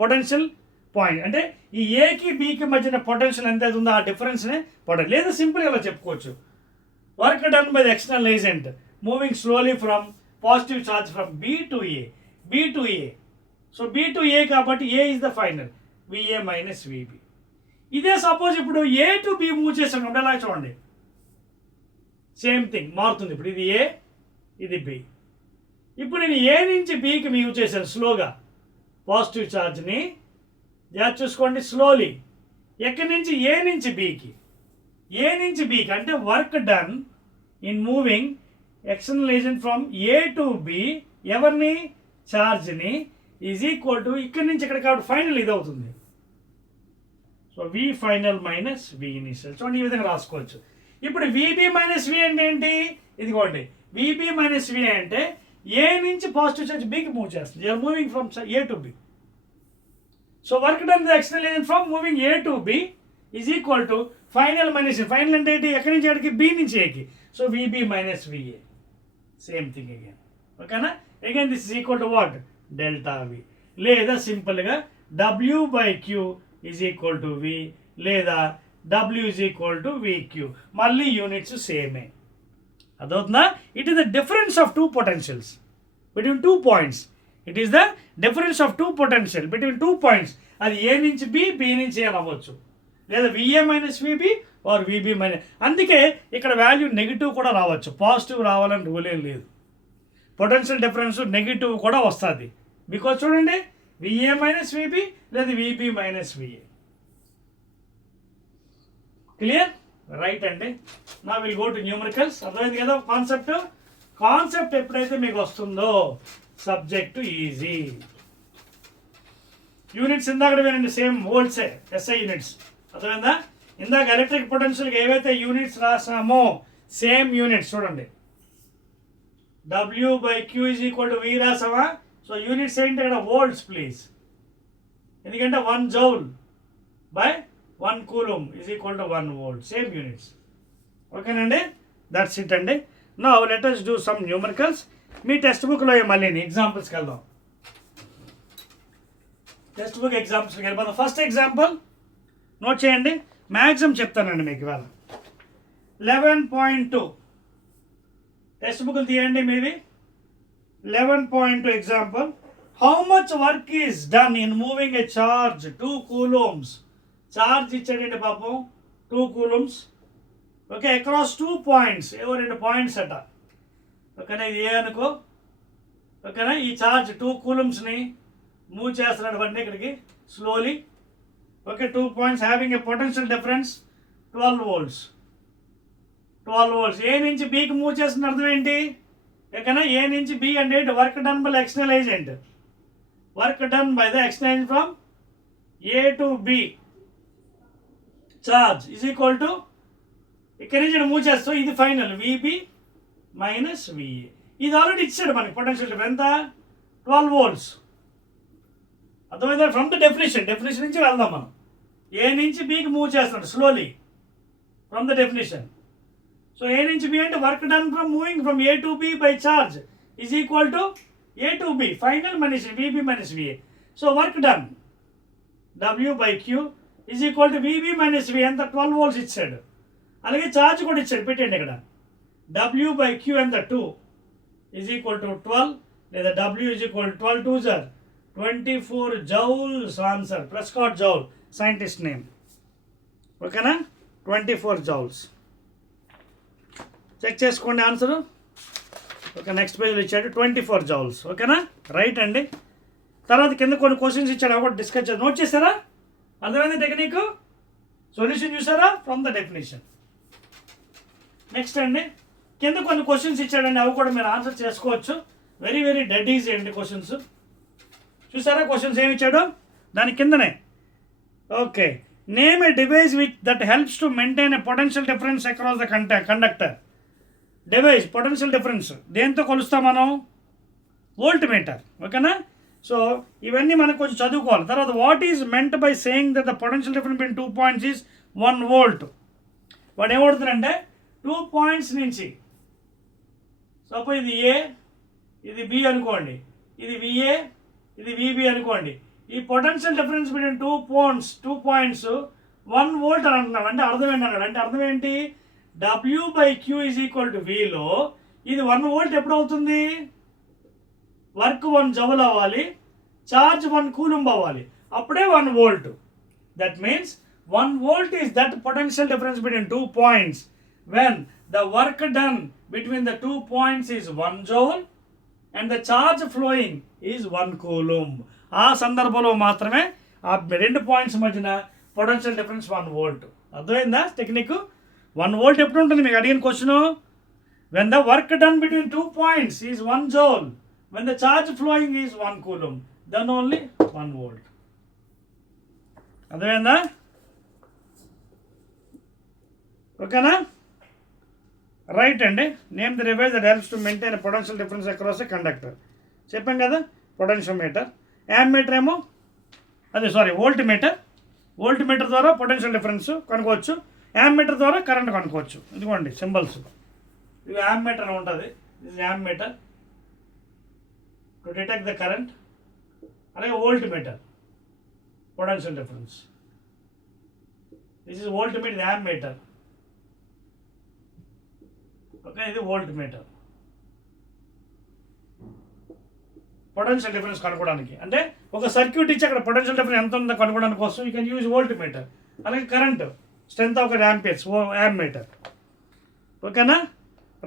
Potential point అంటే ఈ ఏకి బికి మధ్యన పొటెన్షియల్ ఎంత ఉందో ఆ డిఫరెన్స్నే పొటెన్షియల్. లేదా సింపుల్గా ఇలా చెప్పుకోవచ్చు, work done by the external agent moving slowly from positive charge from B to A, B to A. So B to A కాబట్టి A is the final VA minus VB. ఇదే suppose ఇప్పుడు A to B move చేసాం కాబట్టి ఎలా చూడండి, same thing మారుతుంది. ఇప్పుడు ఇది ఏ, ఇది బి. ఇప్పుడు నేను ఏ నుంచి బికి మూవ్ చేశాను స్లోగా పాజిటివ్ ఛార్జ్ని, జాగ్రత్త చూసుకోండి స్లోలీ. ఎక్కడి నుంచి ఏ నుంచి బికి, ఏ నుంచి బికి అంటే work done in moving external agent from A to B, ఎవరిని ఛార్జ్ని, ఈజ్ ఈక్వల్ టు ఇక్కడి నుంచి ఇక్కడ కాబట్టి ఫైనల్ ఇది అవుతుంది. So we final minus we initial. చూడండి ఈ విధంగా రాసుకోవచ్చు. ఇప్పుడు విబి మైనస్ వి అంటే ఏంటి, ఇదిగోండి విబి మైనస్ వి అంటే ఏ నుంచి పాజిటివ్ ఛార్జ్ బికి మూవ్ చేస్తుంది, you're moving from A to B. So work done the external agent from moving A to B is equal to final minus final అంటే ఏంటి, ఎక్కడి నుంచి ఎక్కడికి బి నుంచి ఏకి. So VB minus VA, same thing again. ఓకేనా, again this is equal to what, delta V. లేదా సింపుల్గా W by Q is equal to V, లేదా డబ్ల్యూ ఈజ్ ఈక్వల్ టు విక్యూ. మళ్ళీ యూనిట్స్ సేమే. అదవుతుందా? It is the difference of two potentials between two points. It is the difference of two potential between two points. అది A నుంచి B, B నుంచి A అవ్వచ్చు, లేదా VA minus VB or VB minus. అందుకే ఇక్కడ value negative కూడా రావచ్చు, positive రావాలని రూల్ ఏం లేదు. పొటెన్షియల్ డిఫరెన్స్ నెగిటివ్ కూడా వస్తుంది. బికాజ్ చూడండి విఏ మైనస్ విబి లేదా VB minus VA. Clear, right అండి. నా విల్ గో టు న్యూమరికల్స్. అర్థమైంది కదా కాన్సెప్ట్. కాన్సెప్ట్ ఎప్పుడైతే మీకు వస్తుందో సబ్జెక్టు ఈజీ. యూనిట్స్ ఇందాక వినండి, సేమ్ వోల్ట్సే ఎస్ఐ యూనిట్స్. అర్థమైందా? ఇందాక ఎలక్ట్రిక్ పొటెన్షియల్కి ఏవైతే యూనిట్స్ రాసామో సేమ్ యూనిట్స్ చూడండి. W by Q is equal to V రాసామా. సో యూనిట్స్ ఏంటి ఇక్కడ, వోల్ట్స్ ప్లీజ్. ఎందుకంటే 1 joule by 1 coulomb is equal to 1 volt, same units. ఓకేనండి, దట్స్ ఇట్ అండి. Now let us do some numericals. మీ text బుక్లో మళ్ళీ ఎగ్జాంపుల్స్కి వెళ్దాం. టెక్స్ట్ బుక్ ఎగ్జాంపుల్స్కి వెళ్ళిపోదాం. ఫస్ట్ ఎగ్జాంపుల్ నోట్ చేయండి, మ్యాక్సిమం చెప్తానండి మీకు ఇవాళ. 11.2 టెక్స్ట్ బుక్లు తీయండి మీవి. 11.2 example. How much work is done in moving a charge 2 coulombs. Charge ఇచ్చాడండి పాపం 2 కూలూమ్స్. ఓకే, అక్రాస్ 2 పాయింట్స్, ఏవో 2 పాయింట్స్ అట. ఓకేనా, ఇది ఏ అనుకో. ఓకేనా, ఈ చార్జ్ 2 కూలూమ్స్ని మూవ్ చేస్తున్నాడు బండి ఇక్కడికి slowly. Okay, 2 points having a potential difference 12 volts. 12 volts. ఏ నుంచి బికి మూవ్ చేస్తున్న అర్థం ఏంటి? ఓకేనా, ఏ నుంచి బి అంటే work done by external agent. Work done by the external agent from A to B charge is equal to ఇక్కడి నుంచి మూవ్ చేస్తాం. ఇది ఫైనల్ విబి మైనస్ విఏ. ఇది ఆల్రెడీ ఇచ్చాడు మనకి పొటెన్షియల్ ఎంత, 12 volts. అర్థమైందా? ఫ్రమ్ ద డెఫినేషన్ నుంచి వెళ్దాం మనం. ఏ నుంచి బికి మూవ్ చేస్తున్నాడు slowly from the definition. So A నుంచి బి అంటే work done from moving from A to B by charge is equal to A to B final minus VB minus VA. So work done W by Q is equal to VB minus V ఎంత, 12 volts ఇచ్చాడు. అలాగే charge కూడా ఇచ్చాడు, పెట్టండి ఇక్కడ. W by queue ఎంత 2 is equal to 12, లేదా W is equal 12 2s are 24 joules. Answer Prescott joule scientist name. ఓకేనా, 24 joules. చెక్ చేసుకోండి ఆన్సర్. ఓకే, నెక్స్ట్ పేజ్లో ఇచ్చాడు 24 joules. ఓకేనా, రైట్ అండి. తర్వాత కింద కొన్ని క్వశ్చన్స్ ఇచ్చాడు, అవి కూడా డిస్కస్ చేద్దాం. నోట్ చేశారా? అర్థమైంది టెక్నిక్. సొల్యూషన్ చూసారా ఫ్రమ్ ద డెఫినేషన్. నెక్స్ట్ అండి, కింద కొన్ని క్వశ్చన్స్ ఇచ్చాడండి, అవి కూడా మీరు ఆన్సర్ చేసుకోవచ్చు. వెరీ వెరీ డెడ్ ఈజీ అండి క్వశ్చన్స్. చూసారా క్వశ్చన్స్ ఏమి ఇచ్చాడు దాని కిందనే. Okay, name A device which that helps to maintain a potential difference across the conductor. Device potential difference దేంతో కొలుస్తాం మనం? Volt meter. ఓకేనా? సో ఇవన్నీ మనకు కొంచెం చదువుకోవాలి. తర్వాత what is meant by saying that the potential difference between 2 points is 1 volt. వాడు ఏమవుతుందంటే 2 points నుంచి, సపోజ్ ఇది ఏ, ఇది బి అనుకోండి, ఇది విఏ, ఇది విబి అనుకోండి. ఈ potential difference between 2 points 1 volt అని అంటున్నాం. అంటే అర్థం ఏంటి అన్నాడు? అంటే అర్థం ఏంటి? W/Q ఈజ్ ఈక్వల్ టు విలో ఇది 1 volt ఎప్పుడు అవుతుంది? వర్క్ 1 joule అవ్వాలి, ఛార్జ్ 1 coulomb అవ్వాలి, అప్పుడే 1 volt. That means 1 volt is that potential difference between 2 points when the work done between the 2 points is 1 joule and the charge flowing is 1 coulomb. ఆ సందర్భంలో మాత్రమే ఆ 2 points మధ్యన పొటెన్షియల్ డిఫరెన్స్ 1 volt. అర్థమైందా technique? 1 volt ఎప్పుడు ఉంటుంది మీకు అడిగిన question? When the work done between 2 points is 1 joule, when the charge flowing is 1 coulomb, then only 1 volt. అర్థమైందా? ఓకేనా? రైట్ అండి. Name the device that helps to maintain potential difference across a conductor. చెప్పాం కదా, potential meter. Ammeter ఏమో voltmeter. Voltmeter ద్వారా potential difference కనుక్కోవచ్చు, ammeter ద్వారా current కనుక్కోవచ్చు. ఇదిగోండి సింబల్స్. ఇది యామ్ మీటర్ అని ఉంటుంది. ఇది ammeter to detect the current. అలాగే voltmeter potential difference. This is voltmeter, ammeter. Okay, ఇది వోల్ట్ మీటర్. పొటెన్షియల్ డిఫరెన్స్ కనుక్కోవడానికి, అంటే ఒక సర్క్యూట్ ఇచ్చి అక్కడ పొటెన్షియల్ డిఫరెన్స్ ఎంత ఉందో కనుక్కోవడానికి కోసం you can use volt meter. అలాగే current strength of amperes, ammeter. ఓకేనా?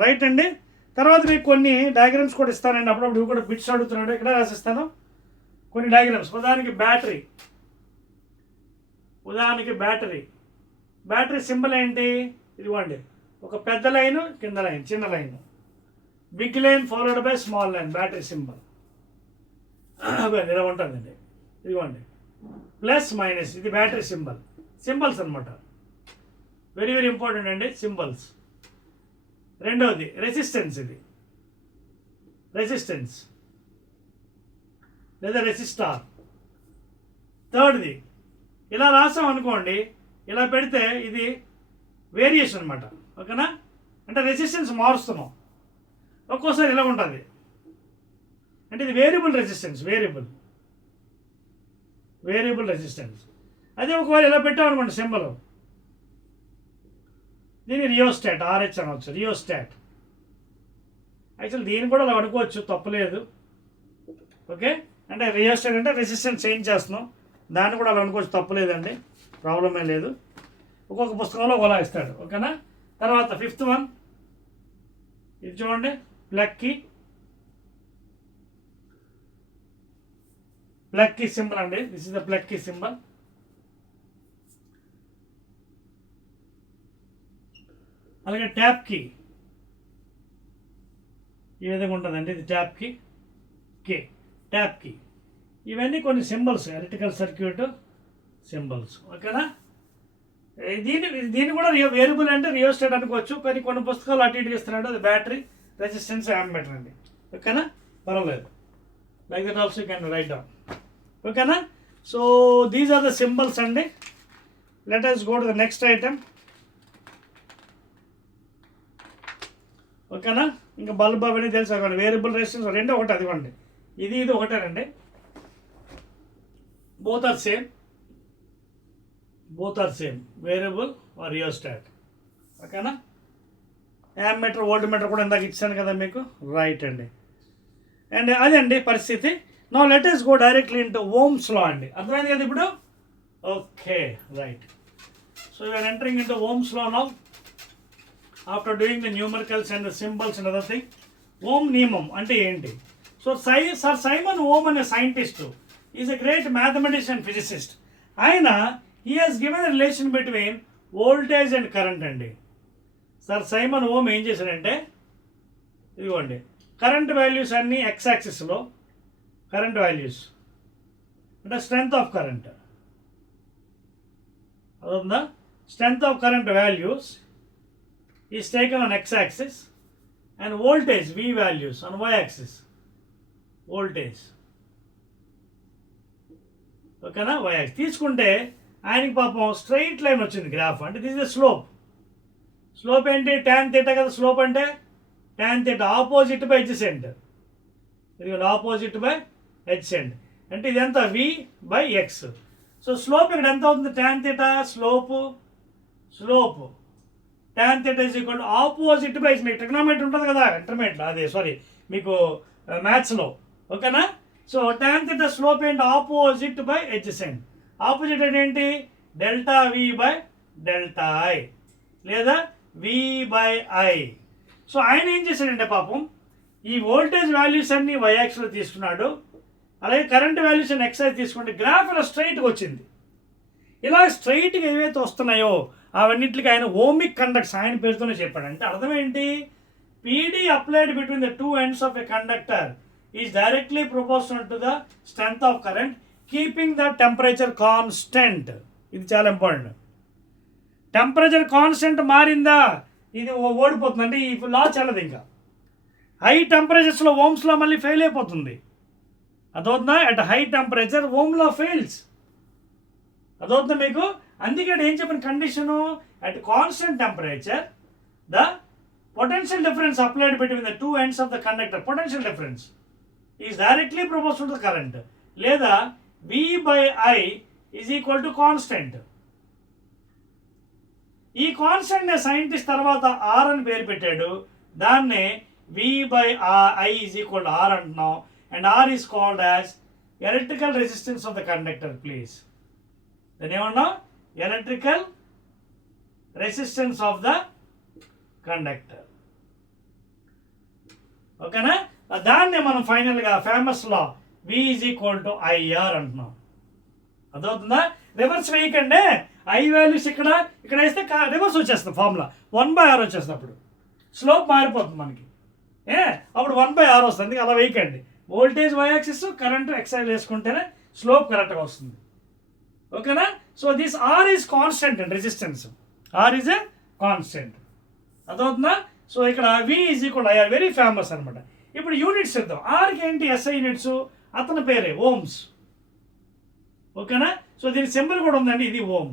రైట్ అండి. తర్వాత మీకు కొన్ని డయాగ్రామ్స్ కూడా ఇస్తానండి, అప్పుడప్పుడు కూడా బిట్స్ అడుగుతున్నాడు, ఇక్కడ రాసిస్తాను కొన్ని డయాగ్రామ్స్. ఉదాహరణకి బ్యాటరీ సింబల్ ఏంటి? ఇదిగోండి, ఒక పెద్ద లైన్, కింద లైన్, చిన్న line, big line followed by small line, battery symbol ఇలా ఉంటుందండి. ఇదిగోండి ప్లస్ మైనస్, ఇది బ్యాటరీ సింబల్స్ అనమాట. వెరీ వెరీ ఇంపార్టెంట్ అండి సింబల్స్. రెండవది రెసిస్టెన్స్, ఇది రెసిస్టెన్స్ లేదా రెసిస్టార్. థర్డ్ది ఇలా రాసాం అనుకోండి, ఇలా పెడితే ఇది వేరియేషన్ అనమాట. ఓకేనా? అంటే రెసిస్టెన్స్ మారుస్తున్నాం. ఒక్కోసారి ఇలా ఉంటుంది, అంటే ఇది వేరియబుల్ రెసిస్టెన్స్, వేరియబుల్ రెసిస్టెన్స్. అదే ఒకవేళ ఇలా పెట్టాం అనుకోండి సింబల్, దీన్ని రియోస్టాట్, RH అనవచ్చు, రియోస్టాట్. యాక్చువల్ దీన్ని కూడా అలా అనుకోవచ్చు, తప్పులేదు. ఓకే, అంటే రియోస్టాట్ అంటే రెసిస్టెన్స్ చేంజ్ చేస్తున్నాం, దాన్ని కూడా అలా అనుకోవచ్చు, తప్పులేదండి, ప్రాబ్లమే లేదు. ఒక్కొక్క పుస్తకంలో ఒకలా ఇస్తాడు. ఓకేనా? తర్వాత 5th one, ఇది చూడండి, ప్లగ్ కీ సింబల్ అండి. This is the plug key symbol. అలాగే ట్యాప్ కీ ఈ విధంగా ఉంటుందండి, ఇది ట్యాప్ కీ. ఇవన్నీ కొన్ని సింబల్స్, ఎలక్ట్రికల్ సర్క్యూట్ సింబల్స్. ఓకేనా? దీన్ని కూడా వేరియబుల్ అంటే రియోస్టాట్ అనుకోవచ్చు, కానీ కొన్ని పుస్తకాలు అటు ఇటు ఇస్తున్నాడు. అది బ్యాటరీ, రెసిస్టెన్స్, యామ్మీటర్ అండి. ఓకేనా? పర్వాలేదు. Like that also you can write down. ఓకేనా? So these are the symbols అండి. Let us go to the next item. ఓకేనా? ఇంకా బల్బ్ అవన్నీ తెలుసు అవ్వండి. వేరియబుల్ రెసిస్టెన్స్ రెండు ఒకటి, అదివ్వండి, ఇది ఒకటేనండి. Both are same, variable or rheostat. ఓకేనా? యామ్మీటర్, వోల్ట్ మీటర్ కూడా ఇందాక ఇచ్చాను కదా మీకు. రైట్ అండి. అండ్ అదండి పరిస్థితి. Now let us go directly into Ohm's law అండి. అర్థమైంది కదా ఇప్పుడు? Okay, right. So you are entering into Ohm's law now. After doing the numericals and the symbols and other thing, Ohm నియమం అంటే ఏంటి? సో Sir Simon Ohm అనే scientist is a great mathematician, physicist. ఆయన he has given relation between voltage and current అండి. Sir Simon Ohm ఏం చేశాడంటే ఇదిగోండి current values అన్నీ ఎక్స్ యాక్సిస్లో కరెంట్ వాల్యూస్ అంటే స్ట్రెంగ్త్ ఆఫ్ కరెంట్ అదుందా strength of current values is taken on X axis and voltage V values on Y axis voltage ఓకేనా Y axis తీసుకుంటే ఆయనకి పాపం స్ట్రైట్ లైన్ వచ్చింది గ్రాఫ్ అంటే దిస్ ఇస్ స్లోప్ ఏంటి ట్యాన్ థీటా కదా స్లోప్ అంటే tan theta opposite by adjacent ఇది ఆపోజిట్ బై ఎడ్జసెంట్ అంటే ఇదంతా V by X. So slope ఇక్కడ ఎంత అవుతుంది tan theta slope tan theta is equal opposite by మీకు ట్రిగ్నోమెట్రీ ఉంటుంది కదా ఇంటర్మీడియట్లో అదే సారీ మీకు మ్యాథ్స్లో ఓకేనా. సో ట్యాన్ థీటా స్లోప్ ఏంటి ఆపోజిట్ బై ఎడ్జసెంట్. ఆపోజిట్ అంటే ఏంటి delta V by delta I లేదా వి బై ఐ. సో ఆయన ఏం చేశాడంటే పాపం ఈ వోల్టేజ్ వాల్యూస్ అన్ని వై యాక్స్లో తీసుకున్నాడు, అలాగే కరెంట్ వాల్యూస్ అన్ని ఎక్స్ తీసుకుంటే గ్రాఫ్ ఇలా స్ట్రైట్గా వచ్చింది. ఇలా స్ట్రైట్గా ఏవైతే వస్తున్నాయో అవన్నిటికి ఆయన ఓమిక్ కండక్టర్స్ ఆయన పేరుతోనే చెప్పాడు. అంటే అర్థం ఏంటి PD applied between the two ends of a conductor is directly proportional to the strength of current keeping the temperature constant. ఇది చాలా ఇంపార్టెంట్. టెంపరేచర్ కాన్స్టెంట్ మారిందా ఇది ఓడిపోతుంది అంటే ఈ లా చెల్లదు. ఇంకా హై టెంపరేచర్స్లో ఓమ్స్లో మళ్ళీ ఫెయిల్ అయిపోతుంది. అదవుతుందా అట్ హై టెంపరేచర్ ఓమ్లో ఫెయిల్స్. అదవుతుందా మీకు. అందుకే ఏం చెప్పిన condition at constant temperature the potential difference applied between the two ends of the conductor potential difference is directly proportional to current లేదా V by I is equal to constant. ఈ constant scientist తర్వాత R అని పేరు పెట్టాడు. దాన్నే V by I is equal to R అంటున్నాం. And R is called as electrical resistance of the conductor please. దాన్ని ఏమన్నాం electrical resistance of the conductor ఓకేనా. దాన్నే మనం ఫైనల్గా famous law V is equal to IR అంటున్నాం. అదవుతుందా. రివర్స్ వేయకండి ఐ వాల్యూస్ ఇక్కడ వేస్తే రివర్స్ వచ్చేస్తుంది ఫార్ములా 1/r వచ్చేస్తుంది. అప్పుడు స్లోప్ మారిపోతుంది మనకి అప్పుడు 1/r వస్తుంది. అందుకే అలా వేయకండి. Voltage Y axis current X axis వేసుకుంటేనే స్లోప్ కరెక్ట్గా వస్తుంది ఓకేనా. So this R is constant and resistance R is a constant అదవుతుందా. సో ఇక్కడ V is equal IR very famous అనమాట. ఇప్పుడు యూనిట్స్ ఇద్దాం. ఆర్కి ఏంటి ఎస్ఐ యూనిట్స్ అతని పేరే ఓమ్స్ ఓకేనా. సో దీని సింబల్ కూడా ఉందండి ఇది ohm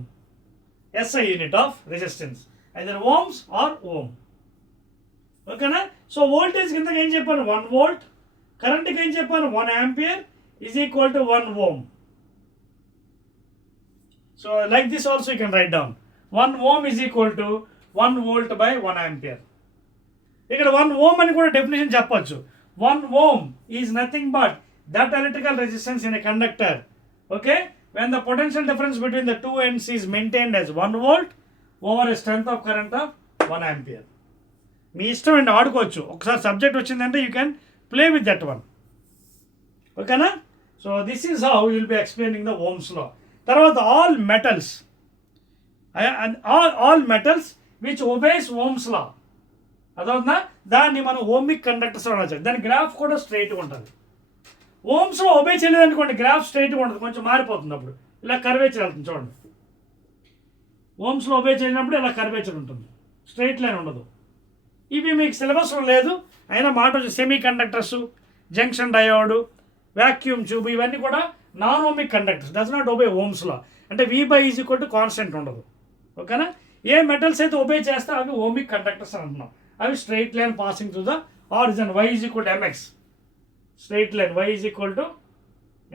SI unit of resistance either ohms or ohm ఓకేనా. సో వోల్టేజ్ కిందకి ఏం చెప్పాను 1 volt, కరెంట్కి ఏం చెప్పాను 1 ampere is equal to 1 ohm. So like this also you can write down 1 ohm is equal to 1 volt by 1 ampere. ఇక్కడ 1 ohm అని కూడా definition చెప్పొచ్చు. 1 ohm is nothing but that electrical resistance in a conductor okay when the potential difference between the two ends is maintained as 1 volt over a strength of current of 1 ampere. మీ ఇష్టం అండి ఆడుకోవచ్చు. ఒకసారి subject వచ్చిందంటే you can play with that one ఓకేనా. So this is how you will be explaining the Ohm's law. తర్వాత all metals which obeys Ohm's law అదవుతుందా. దాన్ని మనం ఓమిక్ కండక్టర్స్ అనొచ్చు. దాని గ్రాఫ్ కూడా స్ట్రైట్గా ఉంటుంది. ఓమ్స్లో ఒబే చేయలేదు అనుకోండి గ్రాఫ్ స్ట్రైట్గా ఉంటుంది, కొంచెం మారిపోతుంది. అప్పుడు ఇలా కర్వేచర్ వెళ్తుంది చూడండి. ఓమ్స్లో ఒబే చేయనప్పుడు ఇలా కర్వేచర్ ఉంటుంది, స్ట్రైట్ లైన్ ఉండదు. ఇవి మీకు సిలబస్లో లేదు అయినా మాట వచ్చి semiconductors, junction diode, vacuum tube ఇవన్నీ కూడా non ohmic conductors does not obey ఓమ్స్లో. అంటే V by is equal to constant ఉండదు ఓకేనా. ఏ మెటల్స్ అయితే ఒబే చేస్తే అవి ఓమిక్ కండక్టర్స్ అని అంటున్నాం. అవి straight line passing to the origin Y is equal to MX. Straight line y is equal to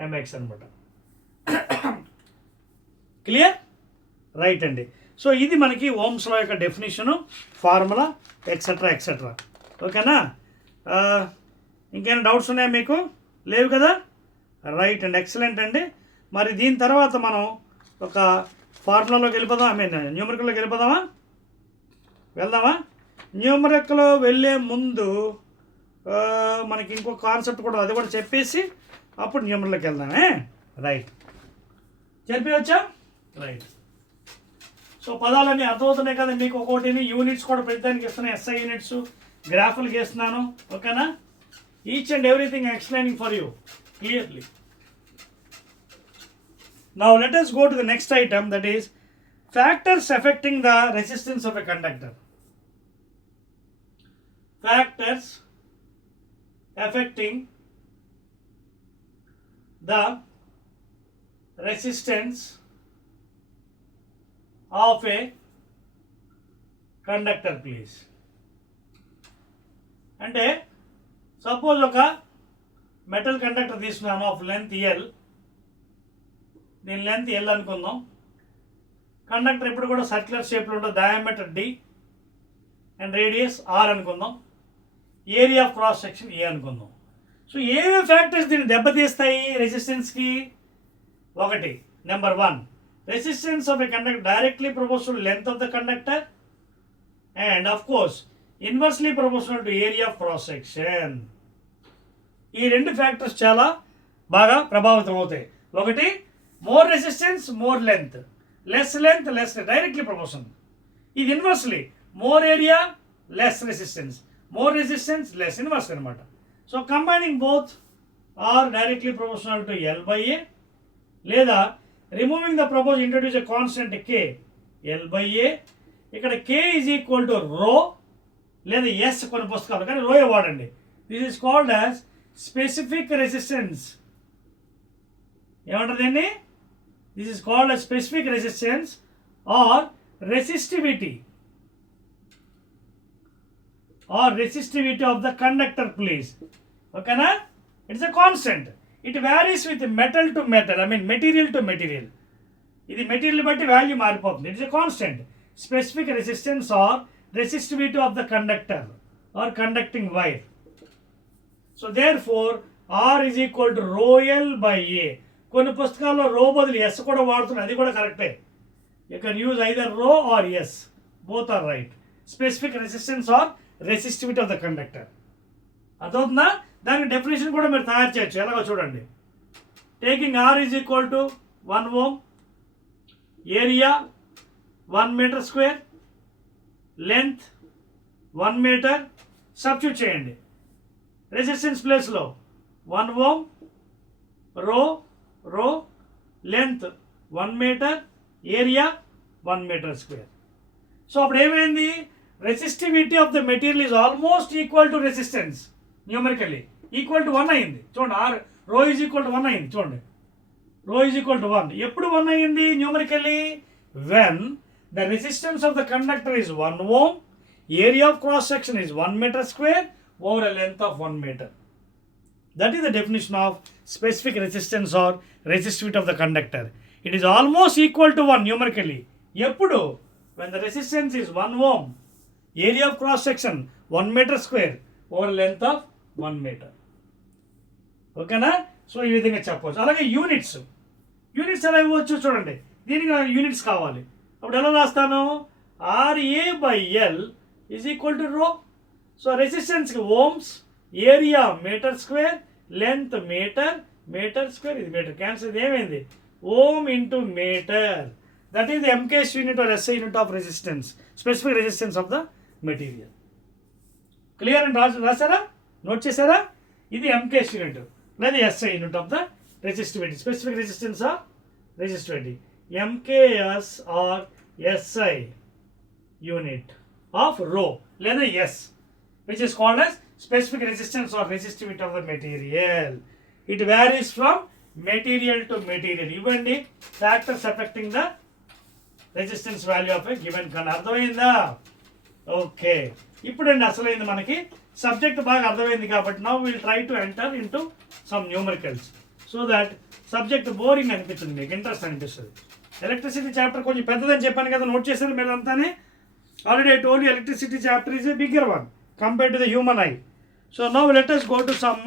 mx అనమాట. క్లియర్ రైట్ అండి. సో ఇది మనకి ఓమ్స్లో యొక్క డెఫినేషను, ఫార్ములా ఎక్సెట్రా ఓకేనా. ఇంకేమైనా డౌట్స్ ఉన్నాయా మీకు? లేవు కదా. రైట్ అండి, ఎక్సలెంట్ అండి. మరి దీని తర్వాత మనం ఒక ఫార్ములాలోకి వెళ్ళిపోదాం, న్యూమరికల్లోకి వెళ్దామా. న్యూమరికల్లో వెళ్ళే ముందు మనకి ఇంకో కాన్సెప్ట్ కూడా అది కూడా చెప్పేసి అప్పుడు న్యూమర్లోకి వెళ్దామే. రైట్ చెప్పి వచ్చా. రైట్. సో పదాలన్నీ అర్థమవుతున్నాయి కదా మీకు. ఒక్కోటిని యూనిట్స్ కూడా ప్రతిదానికి ఇస్తున్నాయి, ఎస్ఐ యూనిట్స్, గ్రాఫ్లు గీస్తున్నాను. ఓకేనా? Each and everything explaining for you clearly. Now let us go to the next item, that is factors affecting the resistance of a conductor. Factors affecting the resistance of a conductor, please. అంటే suppose ఒక metal conductor తీసుకున్నాను of length L. దీని length L అనుకుందాం. Conductor ఇప్పుడు కూడా circular షేప్లో ఉంటుంది, diameter D and radius R అనుకుందాం. Area of cross section A అనుకుందాం. సో ఏవే ఫ్యాక్టర్స్ దీన్ని దెబ్బతీస్తాయి రెసిస్టెన్స్కి? ఒకటి, number 1, resistance of a conductor directly proportional to length of the conductor and of course inversely proportional to area of cross section. ఈ రెండు factors చాలా బాగా ప్రభావితం అవుతాయి. ఒకటి, more resistance more length, less directly proportional. ఇది inversely, more area less resistance, more resistance less, inverse అనమాట. So combining both R directly proportional to L by A, లేదా removing the propose introduce a constant K L by A. ఇక్కడ K is equal to రో లేదా yes, కొన్ని పుస్తకాలు కానీ రోయే వాడండి. This is called as specific resistance. ఏమంటారు దీన్ని? This is called as specific resistance or resistivity of the conductor please. ఓకేనా? It's a constant. It varies with metal to metal, I mean material to material. ఇది material బట్టి value మారిపోతుంది. It's a constant. Specific resistance or resistivity of the conductor or conducting wire. So therefore R is equal to rho L by A. కొన్ని పుస్తకాల్లో రో బదులు yes కూడా వాడుతున్నాయి, అది కూడా కరెక్టే. You can use either rho or S, both are right. Specific resistance or resistivity of the conductor. అర్థమవుతుందా? దానికి డెఫినేషన్ కూడా మీరు తయారు చేయొచ్చు. ఎలాగో చూడండి. Taking R is equal to 1 ohm, area 1 meter square, length 1 meter, substitute చేయండి. రెసిస్టెన్స్ ప్లేస్లో 1 ohm, rho length 1 meter, area 1 meter square. So అప్పుడు ఏమైంది? Resistivity of the material is almost equal to resistance. Numerically equal to 1 అయింది. చూడండి, are రో is equal to 1 అయింది. చూడండి, రో ఈజ్ ఈక్వల్ టు 1. ఎప్పుడు 1 అయింది numerically? When the resistance of the conductor is 1 ohm, area of cross section is 1 meter square over a length of 1 meter. That is the definition of specific resistance or resistivity of the conductor. It is almost equal to 1 numerically. Eppudu? When the resistance is 1 ohm, area of cross section 1 meter square over length of 1 meter. Okay na? So ఈ విధంగా చెప్పవచ్చు. అలాగే units ఎలా ఇవ్వచ్చు చూడండి. దీనికి units కావాలి. అప్పుడు ఎలా రాస్తాను? RA by L is equal to rho. So రెసిస్టెన్స్కి ohms, area meter square, length meter square, ఇది మీటర్ క్యాన్సర్. ఇది ఏమైంది? Ohm into meter. That is the MKS unit or SI unit of resistance, specific resistance of the material. Clear అని రాసారా? Note చేశారా? ఇది MKS unit లేదా SI unit of the resistivity, specific resistance of resistivity. MKS or SI unit of rho లేదా S, which is called as specific resistance or resistivity of the material. It varies from material to material. ఇవ్వండి factors affecting the resistance value of a given conductor. అర్థమైందా? Okay, ఇప్పుడండి అసలైంది మనకి. Subject బాగా అర్థమైంది కాబట్టి now we'll try to enter into some numericals so that subject boring అనిపిస్తుంది, మీకు interest అనిపిస్తుంది. Electricity chapter కొంచెం పెద్దదని చెప్పాను కదా, నోట్ చేశారు మీరు అంతానే. Already I told you electricity chapter is a bigger one compared to the human eye. So now let us go to some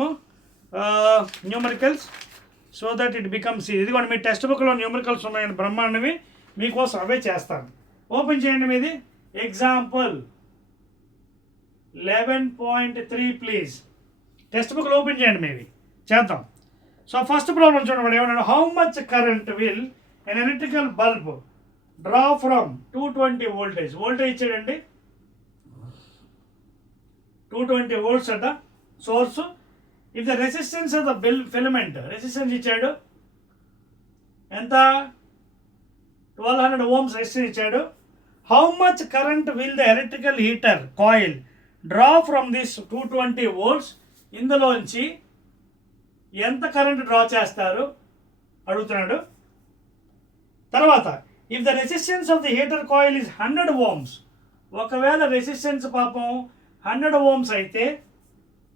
numericals so that it becomes easy. ఇదిగోండి మీ text బుక్లో numericals ఉన్నాయండి బ్రహ్మాండవి, మీకోసం అవే చేస్తాను. Open చేయండి మీది. Example 11.3 please. Text బుక్లో open చేయండి మీవి, చేద్దాం. సో ఫస్ట్ ప్రాబ్లం చూడండి, ఏమన్నాడు? How much current will an electrical bulb draw from 220 voltage ఇచ్చాడండి 220 volts అట source. If the resistance of the filament resistance ఇచ్చాడు ఎంత 1200 ohms రెసిస్టెన్స్ ఇచ్చాడు. How much current will the electrical heater coil draw from this 220 volts, ఇందులోంచి ఎంత current draw చేస్తారు అడుగుతున్నాడు. తర్వాత if the resistance of the heater coil is 100 ohms, ఒకవేళ resistance పాపం 100 ohms అయితే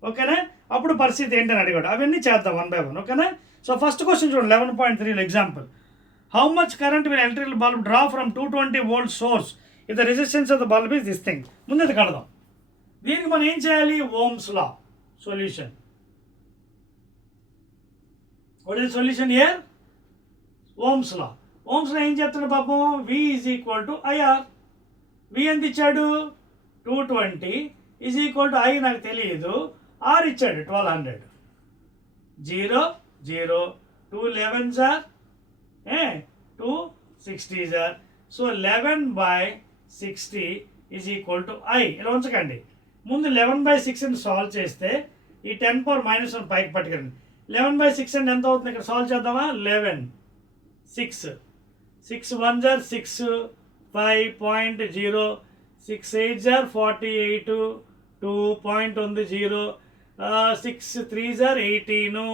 ఓకేనా అప్పుడు పరిస్థితి ఏంటని అడిగాడు. అవన్నీ చేద్దాం 1 by 1 ఓకేనా. సో ఫస్ట్ క్వశ్చన్ చూడండి 11.3 example. How much current will electrical bulb draw from 220 volts source if the resistance of the bulb is this thing. ముందు కడదాం. దీనికి మనం ఏం చేయాలి? Ohm's law solution. What is solution here? Ohm's law. Ohm's law ఏం చెప్తున్నాడు పాపం? V is equal to IR. V ఎంత ఇచ్చాడు? 220 ఈజ్ ఈక్వల్ టు I నాకు తెలియదు, R ఇచ్చాడు 1200. 0 0 2 11s are 2 60s are. So 11/60 is equal to I. ఇలా ఉంచకండి. ముందు 11/6 సాల్వ్ చేస్తే ఈ 10⁻⁻1 పైకి పట్టుకండి. 11/6 అంటే ఎంత అవుతుంది? ఇక్కడ సాల్వ్ చేద్దామా? 11 6 6 1s are 6 5.0 6 8s are 48 2 point ఉంది 0 6 3s are 18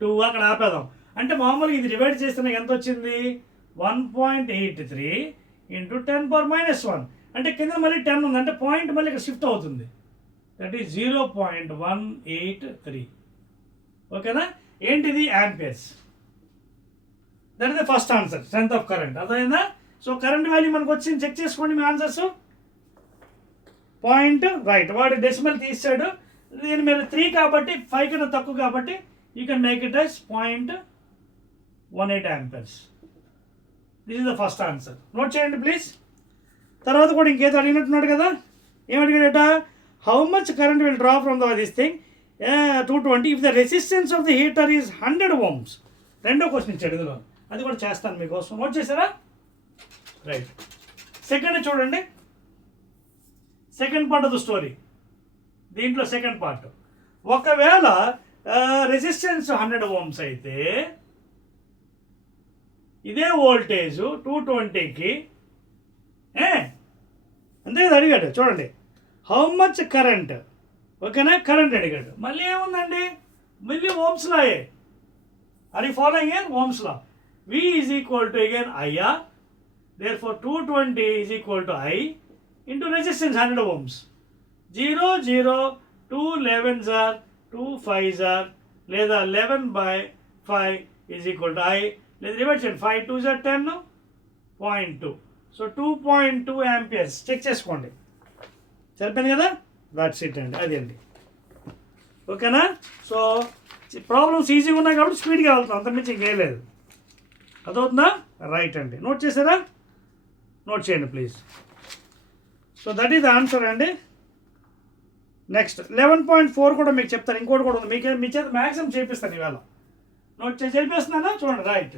2 అక్కడ ఆపేదాం. అంటే మామూలుగా ఇది డివైడ్ చేస్తే నాకు ఎంత వచ్చింది? 1.83 ఇంటూ 10⁻⁻1. అంటే కింద మళ్ళీ 10 ఉంది, అంటే పాయింట్ మళ్ళీ ఇక్కడ షిఫ్ట్ అవుతుంది. That is 0.183. ఓకేనా? ఏంటిది? Amperes. That is the first answer, strength of current. అర్థమైందా? సో కరెంట్ వాల్యూ మనకు వచ్చింది, చెక్ చేసుకోండి మీ ఆన్సర్స్. పాయింట్ రైట్, వాడు డెసిమల్ తీసాడు. దీని మీద 3 కాబట్టి 5 కన్నా తక్కువ కాబట్టి you can make it as 0.18 amperes. This is the first answer. Note చేయండి ప్లీజ్. తర్వాత కూడా ఇంకేదో అడిగినట్టున్నాడు కదా. ఏమడిగాడట? How much current will draw from this thing 220 if the resistance of the heater is 100 ohms. రెండో క్వశ్చన్ ఇచ్చాడు ఇందులో, అది కూడా చేస్తాను మీకోసం. నోట్ చేశారా? రైట్. సెకండ్ చూడండి, second part of the story. దీంట్లో సెకండ్ పార్ట్, ఒకవేళ రెసిస్టెన్స్ 100 ohms అయితే ఇదే వోల్టేజ్ 220కి అంతే కదా అడిగాడు. చూడండి హౌ మచ్ కరెంట్, ఓకేనా? కరెంట్ అడిగాడు. మళ్ళీ ఏముందండి? మళ్ళీ ఓమ్స్ లాయే. Are you following here? Ohm's law. V is equal to again IR. therefore 220 is equal to I into resistance 100 ohms. 0 0 2 11s are 2 5s are లేదా 11/5 ఈజ్ ఈక్వల్ టు I లేదా divide చేయండి. 5 2s are 10 0.2. So 2.2 amperes. Check చేసుకోండి. సరిపోయింది కదా? That's it అండి, అది అండి. ఓకేనా? సో ప్రాబ్లమ్స్ ఈజీగా ఉన్నాయి కాబట్టి స్పీడ్గా వెళ్తాం, అంతకుమించి ఇంకేం లేదు. అదవుతుందా? రైట్ అండి. నోట్ చేశారా? నోట్ చేయండి please. So that is the answer అండి. నెక్స్ట్ 11.4 కూడా మీకు చెప్తాను. ఇంకోటి కూడా ఉంది, మీ చేత మ్యాక్సిమం చేపిస్తాను ఇవాళ. నోట్ చేపిస్తున్నానా? చూడండి. Right.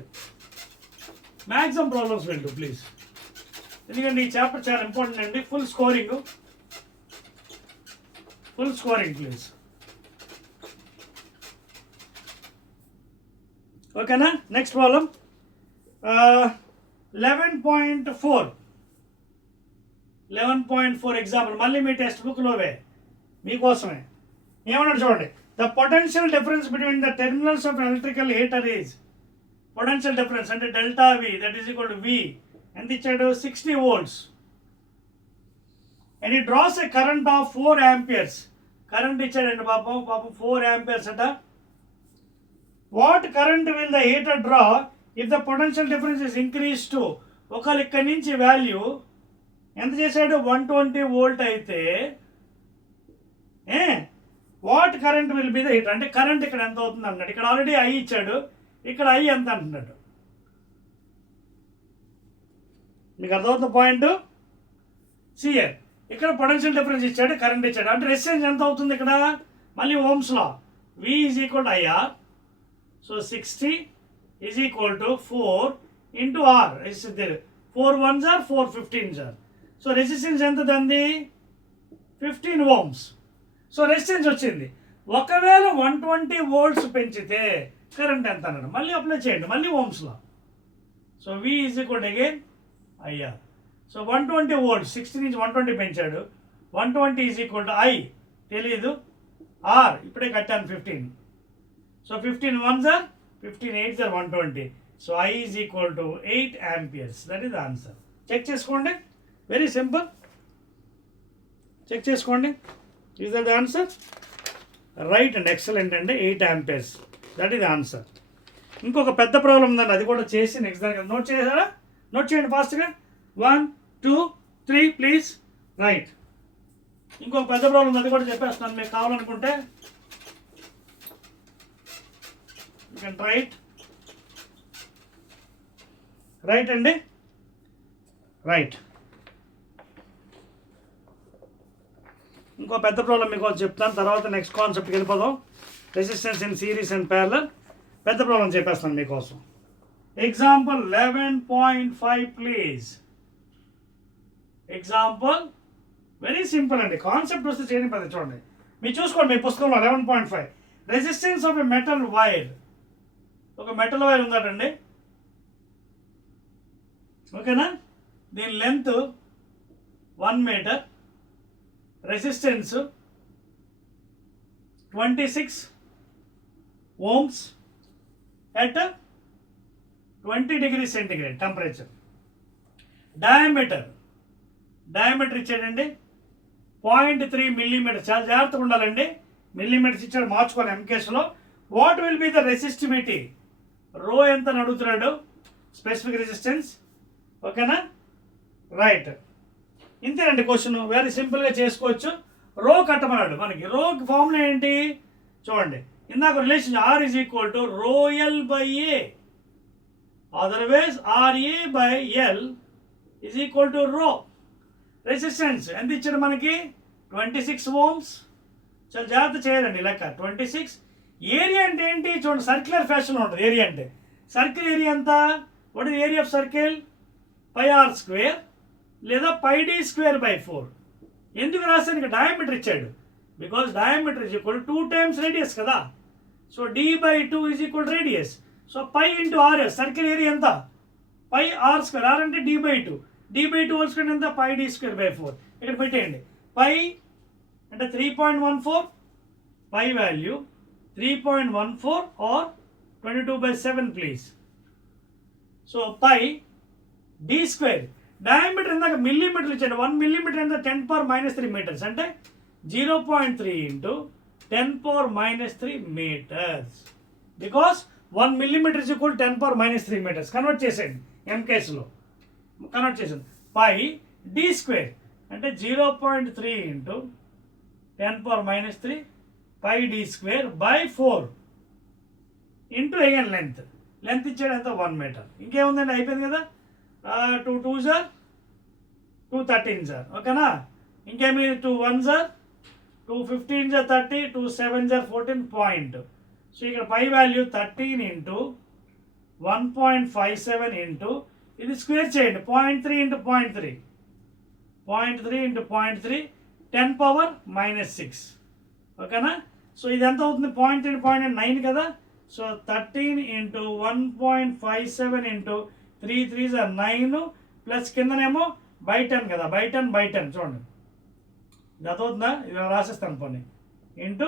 Maximum problems will do please, ఎందుకంటే ఈ చాప్టర్ చాలా ఇంపార్టెంట్ అండి. Full scoring please. ఓకేనా? Next problem 11.4 example. మళ్ళీ మీ టెక్స్ట్ బుక్లోవే మీకోసమే. ఏమన్నాడు చూడండి. The potential difference between the terminals of electrical heater is, potential difference అంటే delta V, that is equal to V ఎంత ఇచ్చాడు? 60 volts. And it draws a current of 4 amperes. Current ఇచ్చాడండి పాపం 4 amperes అట. What current will the heater draw if the potential difference is increase to, ఒకవేళ ఇక్కడి నుంచి value ఎంత చేశాడు? 120 volt అయితే what current will be the heater, అంటే కరెంట్ ఇక్కడ ఎంత అవుతుంది అన్నాడు. ఇక్కడ ఆల్రెడీ I ఇచ్చాడు, ఇక్కడ I ఎంత అంటున్నాడు. మీకు అర్థమవుతుంది పాయింట్? సియర్ ఇక్కడ పొటెన్షియల్ డిఫరెన్స్ ఇచ్చాడు, కరెంట్ ఇచ్చాడు, అంటే రెసిస్టెన్స్ ఎంత అవుతుంది ఇక్కడ? మళ్ళీ Ohm's law. V is equal to IR. So 60 is equal to 4 into R. Four ones are 4 15s are. So resistance ఎంత దాన్ని 15 ohms. సో రెసిస్టెన్స్ వచ్చింది. ఒకవేళ 120 volts పెంచితే కరెంట్ ఎంత అన్నాడు, మళ్ళీ అప్లై చేయండి, మళ్ళీ ఓమ్స్లో. So V is equal again IR. So 120 volts 60 నుంచి 120 పెంచాడు. 120 ఈజ్ ఈక్వల్ టు I తెలీదు, R ఇప్పుడే కట్టాను 15. So 15 1s are 15 8s are 120. So I is equal to 8 amperes. That is the answer. Check చేసుకోండి, వెరీ సింపుల్. చెక్ చేసుకోండి, is that the answer? Right and excellent అండి, 8 amperes. That is the answer. ఇంకొక పెద్ద problem ఉందండి, అది కూడా చేసి next దానికి నోట్ చేశారా? నోట్ చేయండి ఫాస్ట్గా. 1 2 3 ప్లీజ్. రైట్. ఇంకొక పెద్ద ప్రాబ్లం ఉంది, అది కూడా చెప్పేస్తున్నాను. మీకు కావాలనుకుంటే యూ కెన్ రైట్. రైట్ అండి, రైట్. ఇంకో పెద్ద ప్రాబ్లం మీకు చెప్తాను, తర్వాత నెక్స్ట్ కాన్సెప్ట్కి వెళ్ళిపోదాం. Resistance in series and parallel. పెద్ద ప్రాబ్లం చెప్పేస్తాను మీకోసం. Example 11.5 please. Example very simple అండి, కాన్సెప్ట్ వస్తే చేయని పద్ధతి చూడండి. మీరు చూసుకోండి మీ పుస్తకంలో 11.5. Resistance of a metal wire. ఒక మెటల్ వైర్ ఉందటండి, ఓకేనా? దీని length 1 meter, resistance 26 ohms at 20 degrees centigrade temperature. Diameter ఇచ్చాడండి 0.3 millimeters. చాలా జాగ్రత్తగా ఉండాలండి, మిల్లీమీటర్స్ ఇచ్చాడు, మార్చుకోవాలి ఎంకేస్లో. What will be the resistivity? Rho ఎంత అని అడుగుతున్నాడు, స్పెసిఫిక్ రెసిస్టెన్స్, ఓకేనా? రైట్. ఇంతేనండి క్వశ్చన్, వెరీ సింపుల్గా చేసుకోవచ్చు. రో కట్టమన్నాడు. మనకి రో ఫార్ములా ఏంటి చూడండి, ఇందాక relation R is equal to ρl by A. Otherwise RA by L is equal to రో. రెసిస్టెన్స్ ఎంత ఇచ్చాడు మనకి 26 ohms. చాలా జాగ్రత్త చేయాలండి లెక్క. 26. ఏరియా అంటే ఏంటి చూడండి, సర్క్యులర్ ఫ్యాషన్లో ఉంటుంది ఏరియా అంటే. సర్కిల్ ఏరియా ఎంత? What is area of circle? πr² లేదా πd²/4. ఎందుకు రాశాను? ఇక డయామీటర్ ఇచ్చాడు, because diameter is equal 2 times radius కదా. So d/2 is equal radius. So π into RS. Circle area ఎంత? πr². R అంటే d/2. d/2 హోల్ స్క్వేర్ ఎంత? πd²/4. ఇక్కడ పెట్టేయండి. π అంటే 3.14. π value 3.14 or 22/7 please. So π d². Diameter ఇందాక మిల్లీమీటర్ ఇచ్చాడు. 1 millimeter అంటే 10⁻³ meters, అంటే 0.3 into 10⁻³ meters. Because 1 millimeter is equal to 10⁻³ meters. Convert చేసేయండి ఎంకేస్లో, కన్వర్ట్ చేసింది. π d² అంటే 0.3 into 10⁻³ πd²/4 into again length ఇచ్చాడు ఎంత? 1 meter. ఇంకేముందండి, అయిపోయింది కదా. 2 2s ఆర్ 2 13s ఆర్, ఓకేనా? ఇంకేమి 2 1s are 2 15s are 30, 2 7s are 14 point. So ఇక్కడ పై వాల్యూ 13 ఇంటూ 1.57 ఇంటూ ఇది స్క్వేర్ చేయండి, 0.3 ఇంటూ 0.3, 0.3 ఇంటూ 0.3 10⁻⁻6, ఓకేనా? సో ఇది ఎంత అవుతుంది? 0.3 0.9 కదా. So 13 into 1.57 into 3 3s are 9 plus కిందనేమో బై 10 కదా, బై 10 చూడండి. ఇది అవుతుందా? ఇది రాసేస్తాను పోనీ. ఇంటూ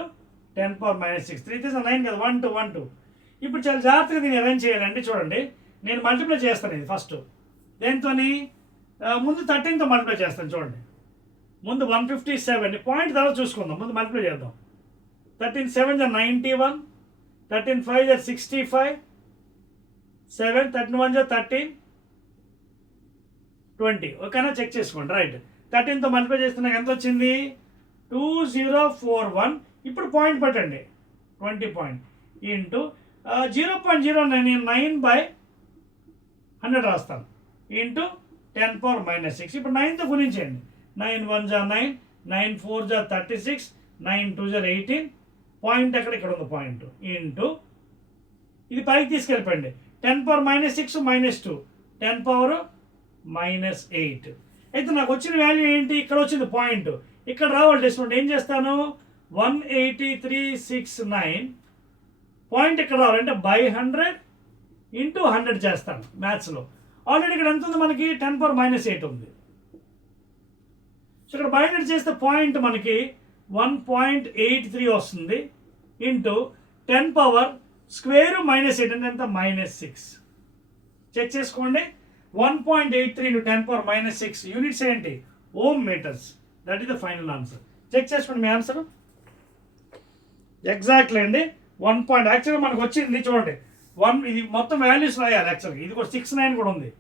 10⁻⁻6, 3 3s ఆర్ 9 కదా, 1 2 1 2. ఇప్పుడు చాలా జాగ్రత్తగా దీన్ని అరేంజ్ చేయాలండి. చూడండి, నేను మల్టిప్లై చేస్తాను ఇది ఫస్ట్. దేంతో? ముందు 13తో మల్టిప్లై చేస్తాను. చూడండి, ముందు 157 పాయింట్ తర్వాత చూసుకుందాం, ముందు మల్టిప్లై చేద్దాం. 13 7s are 91, 13 5s are 65, 7 13 1s are 30, 20, ఓకేనా? చెక్ చేసుకోండి. రైట్. 13తో మల్టిప్లై చేస్తున్నా ఎంత వచ్చింది? 2041. ఇప్పుడు పాయింట్ పెట్టండి, 20 పాయింట్ ఇంటూ 0.09 రాస్తాను ఇంటూ 10⁻⁻6. ఇప్పుడు 9తో గుణించండి. 9 1s are 9, 9 4s are 36, 9 2s are 18. Point ఇక్కడ ఉంది పాయింట్ ఇంటూ ఇది పైకి తీసుకెళ్ళిపోండి. 10⁻⁻6 -2 10⁻⁻8. అయితే నాకు వచ్చిన వాల్యూ ఏంటి, ఇక్కడ వచ్చింది పాయింట్, ఇక్కడ రావాలి డెసిమల్. ఏం చేస్తాను, 18369 పాయింట్ ఇక్కడ రావాలంటే బై 100 ఇంటూ 100 చేస్తాను మ్యాథ్స్లో. ఆల్రెడీ ఇక్కడ ఎంత ఉంది మనకి, 10⁻⁻8 ఉంది. సో ఇక్కడ బై 100 చేస్తే పాయింట్ మనకి 1.83 వస్తుంది ఇంటూ 10⁻² -8 అంటే ఎంత, -6. చెక్ చేసుకోండి. 1.83 ఇంటూ 10⁻⁻6 యూనిట్స్ ఏంటి, ohm meters. That is the final answer. Check చేసుకోండి మీ ఆన్సర్. ఎగ్జాక్ట్లీ అండి 1 పాయింట్. యాక్చువల్గా మనకు వచ్చింది చూడండి 1, ఇది మొత్తం వాల్యూస్ రాయాలి యాక్చువల్గా. ఇది కూడా 69 కూడా ఉంది,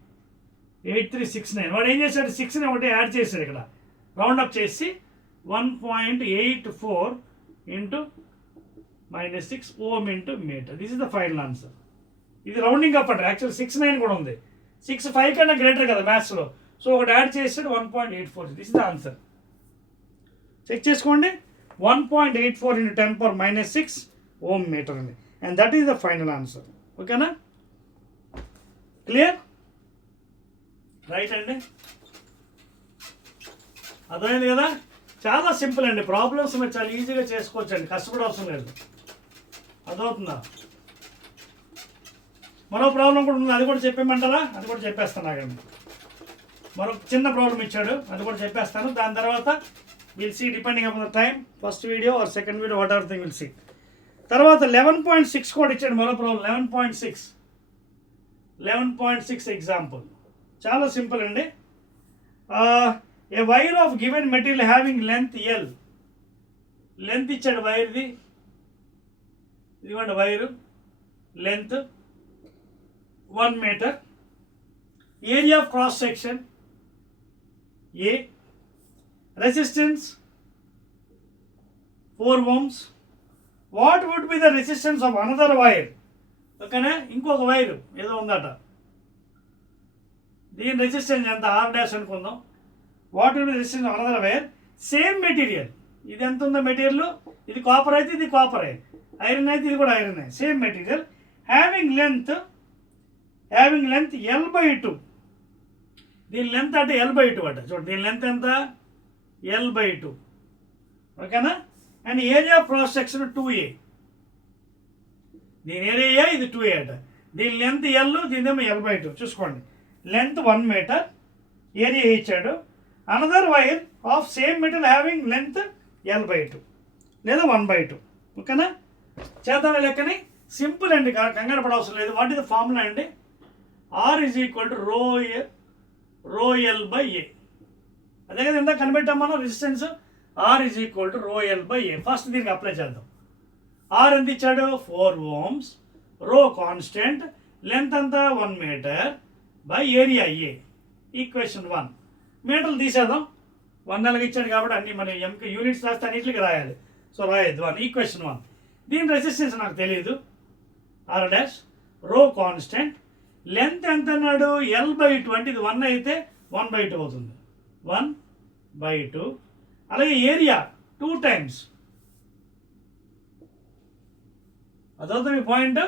8369. వాడు ఏం చేశాడు, 6ని ఒకటి యాడ్ చేశాడు ఇక్కడ, రౌండప్ చేసి 1.84 into -6 ohm into meter. This is the final answer. ఇది రౌండింగ్ అప్ అంటే యాక్చువల్ 69 కూడా ఉంది, 65 కన్నా గ్రేటర్ కదా మ్యాథ్స్లో. సో ఒకటి యాడ్ చేసాడు 1.84. This is the answer. Check చేసుకోండి. 1.84 ఇంటూ 10⁻⁻6 ఓమ్ మీటర్ అండి. And that is the final answer. ఓకేనా, క్లియర్, రైట్ అండి. అర్థమైంది కదా, చాలా సింపుల్ అండి. ప్రాబ్లమ్స్ మీరు చాలా ఈజీగా చేసుకోవచ్చు అండి, కష్టపడే అవసరం లేదు. అర్థమవుతుందా? మరో ప్రాబ్లం కూడా ఉంది, అది కూడా చెప్పేయమంటారా? అది కూడా చెప్పేస్తాను ఆగండి. మరో చిన్న ప్రాబ్లం ఇచ్చాడు, అది కూడా చెప్పేస్తాను. దాని తర్వాత will see depending upon the time, first video or second video, whatever thing will see. తర్వాత 11.6 కూడా ఇచ్చాడు మరో ప్రాబ్లం. 11.6 ఎగ్జాంపుల్ చాలా సింపుల్ అండి. A wire of given material having length L. Length ఇచ్చాడు వైర్ది, ఇదిగోండి wire length 1 meter. Area of cross section A. Resistance 4 ohms. What would be the resistance of another wire. ఓకేనా, ఇంకొక వైర్ ఏదో ఉందట, దీని రెసిస్టెన్స్ ఎంత, R' అనుకుందాం. What would be resistance of another wire, same material. ఇది ఎంత ఉందో మెటీరియల్, ఇది కాపర్ అయితే ఇది కాపర్, ఐరన్ అయితే ఇది కూడా iron, same material. Having length L/2. దీని లెంత్ అంటే L/2 అట. చూడండి దీని లెంత్ ఎంత, L/2. ఓకేనా. And area of cross section 2A. దీని ఏరియా ఇది 2A అట. దీని లెంత్ L, దీనిదేమో L/2. చూసుకోండి, లెంత్ 1 మీటర్, ఏరియా ఇచ్చాడు. Another wire of same material having length L/2 లేదా 1/2. ఓకేనా, చేద్దాం లెక్కని. సింపుల్ అండి, కంగారు పడవసరం లేదు. వాట్ ఇస్ ద ఫార్ములా అండి, R = ρl/A. అదే కదా ఎంత కనిపెట్టాం మనం రెసిస్టెన్స్, R = ρl/A. ఫస్ట్ దీనికి అప్లై చేద్దాం. R ఎంత ఇచ్చాడు, 4 ohms, రో కాన్స్టెంట్, లెంత్ అంతా 1 metre by area A. Equation 1. మీటర్లు తీసేద్దాం, 1 నెలకి ఇచ్చాడు కాబట్టి అన్ని మన ఎంకి యూనిట్స్ రాస్తే అన్నింటికి రాయాలి. సో రాయద్దు 1. ఈక్వేషన్ 1. దీని రెసిస్టెన్స్ నాకు తెలియదు, R', రో కాన్స్టెంట్, లెంత్ ఎంత అన్నాడు, L/2 అంటే ఇది 1 అయితే 1/2 అవుతుంది, 1/2. అలాగే ఏరియా 2 times. అదవుతుంది మీ పాయింట్.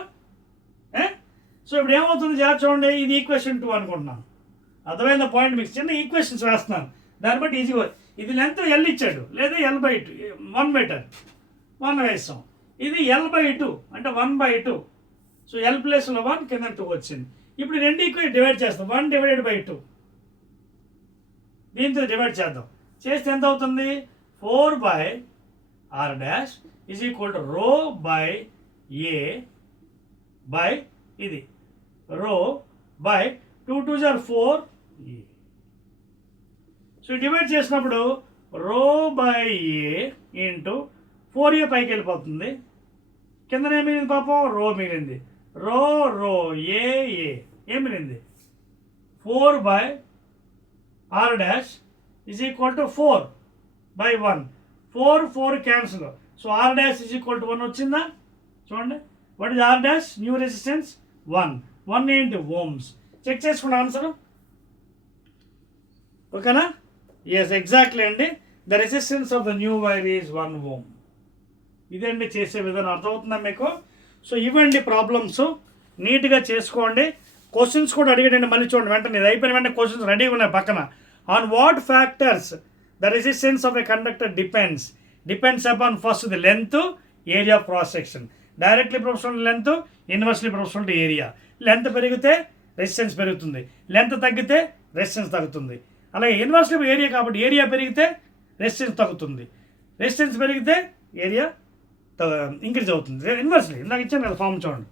సో ఇప్పుడు ఏమవుతుంది జాగ్రత్త చూడండి, ఇది ఈక్వేషన్ 2 అనుకుంటున్నాను. అర్థమైన పాయింట్, మీకు చిన్న ఈక్వేషన్స్ వేస్తున్నాను, దాన్ని బట్టి ఈజీగా. ఇది లెంత్ L ఇచ్చాడు, లేదా L/2 1 మీటర్ 1 వేస్తాం. ఇది L/2 అంటే 1/2. సో L ప్లేస్లో 1 కింద 2 వచ్చింది. ఇప్పుడు రెండు ఈక్వేషన్ డివైడ్ చేస్తాం, 1/2. దీంతో డివైడ్ చేద్దాం, చేస్తే ఎంత అవుతుంది, 4/R' = ρ/A బై ఇది ρ/2 2s are 4A. So divide చేసినప్పుడు ρ/A ఇంటూ 4A పైకి వెళ్ళిపోతుంది, కింద ఏం మిగిలింది పాపం, రో మిగిలింది. రో ఏ ఏం మిగిలింది, 4/R' = 4/1. 4 క్యాన్సిల్. సో R' = 1 వచ్చిందా చూడండి. What is R', new resistance 1 ఏంటి, ఓమ్స్. చెక్ చేసుకున్న ఆన్సర్. ఓకేనా, ఎస్ ఎగ్జాక్ట్లీ అండి. The resistance of the new wire is 1 ohm. ఇదండి చేసే విధానం, అర్థమవుతుందా మీకు? సో ఇవ్వండి ప్రాబ్లమ్స్, నీట్గా చేసుకోండి. క్వశ్చన్స్ కూడా అడిగాడండి, మళ్ళీ చూడండి వెంటనే ఇది అయిపోయిన వెంటనే క్వశ్చన్స్ రెడీగా ఉన్నాయి పక్కన. On what factors the resistance of a conductor depends upon first the length, area of cross section. Directly proportional length, inversely proportional area. Length పెరిగితే రెసిస్టెన్స్ పెరుగుతుంది, లెంత్ తగ్గితే రెసిస్టెన్స్ తగ్గుతుంది. అలాగే ఇన్వర్స్లీ ఏరియా కాబట్టి ఏరియా పెరిగితే రెసిస్టెన్స్ తగ్గుతుంది, resistance పెరిగితే area increase అవుతుంది. ఇన్వర్స్లీ ఇందాక ఇచ్చాను కదా ఫార్మ్ చూడండి,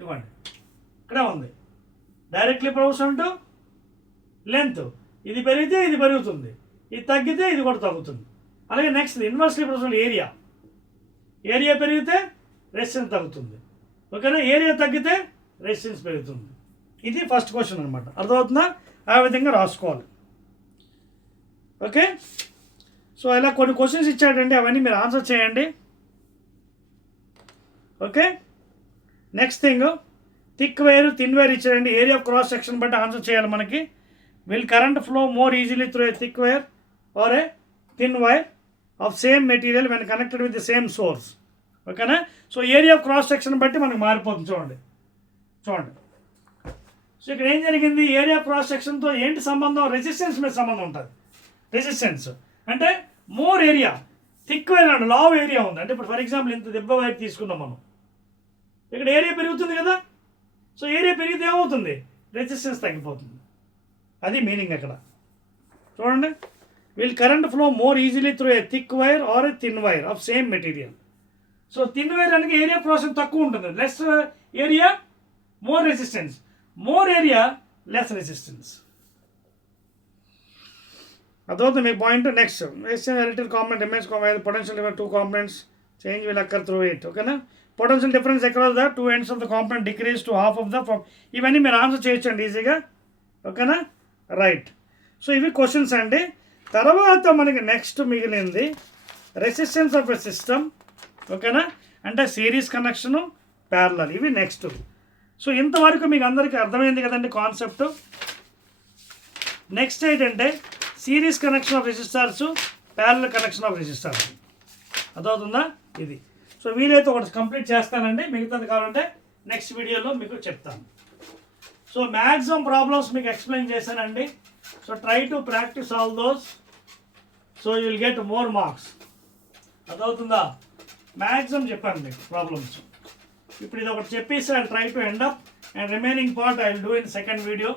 ఇవ్వండి ఇక్కడే ఉంది. డైరెక్ట్లీ ప్రొపోర్షనల్ టు లెంత్, ఇది పెరిగితే ఇది పెరుగుతుంది, ఇది తగ్గితే ఇది కూడా తగ్గుతుంది. అలాగే నెక్స్ట్ ఇన్వర్స్లీ ప్రొపోర్షనల్ ఏరియా పెరిగితే రెసిస్టెన్స్ తగ్గుతుంది, ఓకేనా. ఏరియా తగ్గితే రెసిస్టెన్స్ పెరుగుతుంది. ఇది ఫస్ట్ క్వశ్చన్ అనమాట, అర్థమవుతుందా? ఆ విధంగా రాసుకోవాలి, ఓకే. సో ఇలా కొన్ని క్వశ్చన్స్ ఇచ్చాడండి, అవన్నీ మీరు ఆన్సర్ చేయండి, okay. Next thing, thick wire thin wire ఇచ్చాడండి. ఏరియా ఆఫ్ క్రాస్ సెక్షన్ బట్టి ఆన్సర్ చేయాలి మనకి. Will current flow more easily through a thick wire or a thin wire of same material when connected with the same source, ఓకేనా. సో area of cross section బట్టి మనకు మారిపోతుంది. చూడండి. So ఇక్కడ ఏం జరిగింది, ఏరియా ఆఫ్ క్రాస్ సెక్షన్తో ఏంటి సంబంధం? రెసిస్టెన్స్ మీద సంబంధం ఉంటుంది. రెసిస్టెన్స్ అంటే మోర్ ఏరియా, థిక్ వైర్ అంటే లావ్ ఏరియా ఉంది. అంటే ఇప్పుడు ఫర్ ఎగ్జాంపుల్ ఇంత దెబ్బ వైర్ తీసుకున్నాం మనం, ఇక్కడ ఏరియా పెరుగుతుంది కదా. సో ఏరియా పెరిగితే ఏమవుతుంది, రెసిస్టెన్స్ తగ్గిపోతుంది. అది మీనింగ్ అక్కడ. చూడండి, will current flow more easily through a thick wire or a thin wire of same material. So thin wire అనేది ఏరియా క్రాసింగ్ తక్కువ ఉంటుంది, less area more resistance, more area less resistance. అదవుతుంది మీ point. Next electrical component image potential two components change will occur through it, ఓకేనా. Potential difference across the two ends of the component decrease to half of the ఇవన్నీ మీరు answer చేయొచ్చండి ఈజీగా, ఓకేనా. Right. So ఇవి questions అండి. తర్వాత మనకి నెక్స్ట్ మిగిలింది రెసిస్టెన్స్ ఆఫ్ ఎ సిస్టమ్, ఓకేనా. అంటే సిరీస్ కనెక్షను, ప్యారలల్, ఇవి నెక్స్ట్. సో ఇంతవరకు మీకు అందరికీ అర్థమైంది కదండి కాన్సెప్ట్. నెక్స్ట్ ఏంటంటే series connection of resistors, parallel connection of resistors. అర్థమవుతుందా ఇది? సో వీలైతే ఒకటి కంప్లీట్ చేస్తానండి, మిగతాది కావాలంటే నెక్స్ట్ వీడియోలో మీకు చెప్తాను. సో మ్యాక్సిమం ప్రాబ్లమ్స్ మీకు ఎక్స్ప్లెయిన్ చేశానండి. So try to practice all those, so you will get more marks. అర్థమవుతుందా? మ్యాక్సిమం చెప్పాను మీకు ప్రాబ్లమ్స్. ఇప్పుడు ఇది ఒకటి చెప్పేసి I try to end up and remaining part I will do in second video,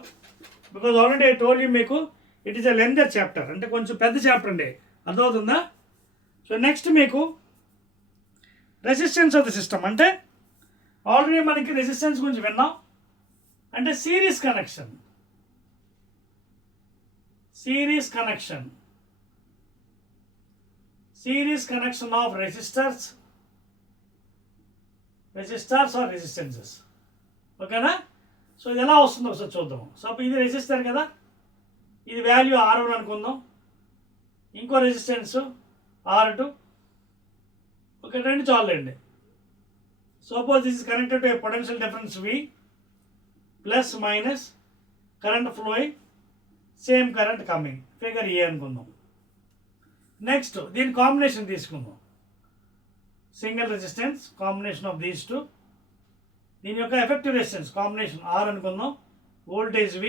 because already I told you మీకు it is a లెందర్ chapter, అంటే కొంచెం పెద్ద చాప్టర్ అండి. అర్థమవుతుందా? సో నెక్స్ట్ మీకు రెసిస్టెన్స్ ఆఫ్ ద సిస్టమ్, అంటే ఆల్రెడీ మనకి resistance గురించి విన్నాం. అంటే series connection of resistors or resistances, ఓకేనా. సో ఇది ఎలా వస్తుందో ఒకసారి చూద్దాం. సో ఇది రెసిస్టర్ కదా, ఇది వాల్యూ R1 అనుకుందాం, ఇంకో రెసిస్టెన్స్ R2, ఓకే, రెండు చాలండి. Suppose this is connected to a potential difference V plus minus current flowing, same current coming, figure A అనుకుందాం. నెక్స్ట్ దీని కాంబినేషన్ తీసుకుందాం, single resistance combination of these two. దీని యొక్క effective resistance combination R అనుకుందాం, voltage V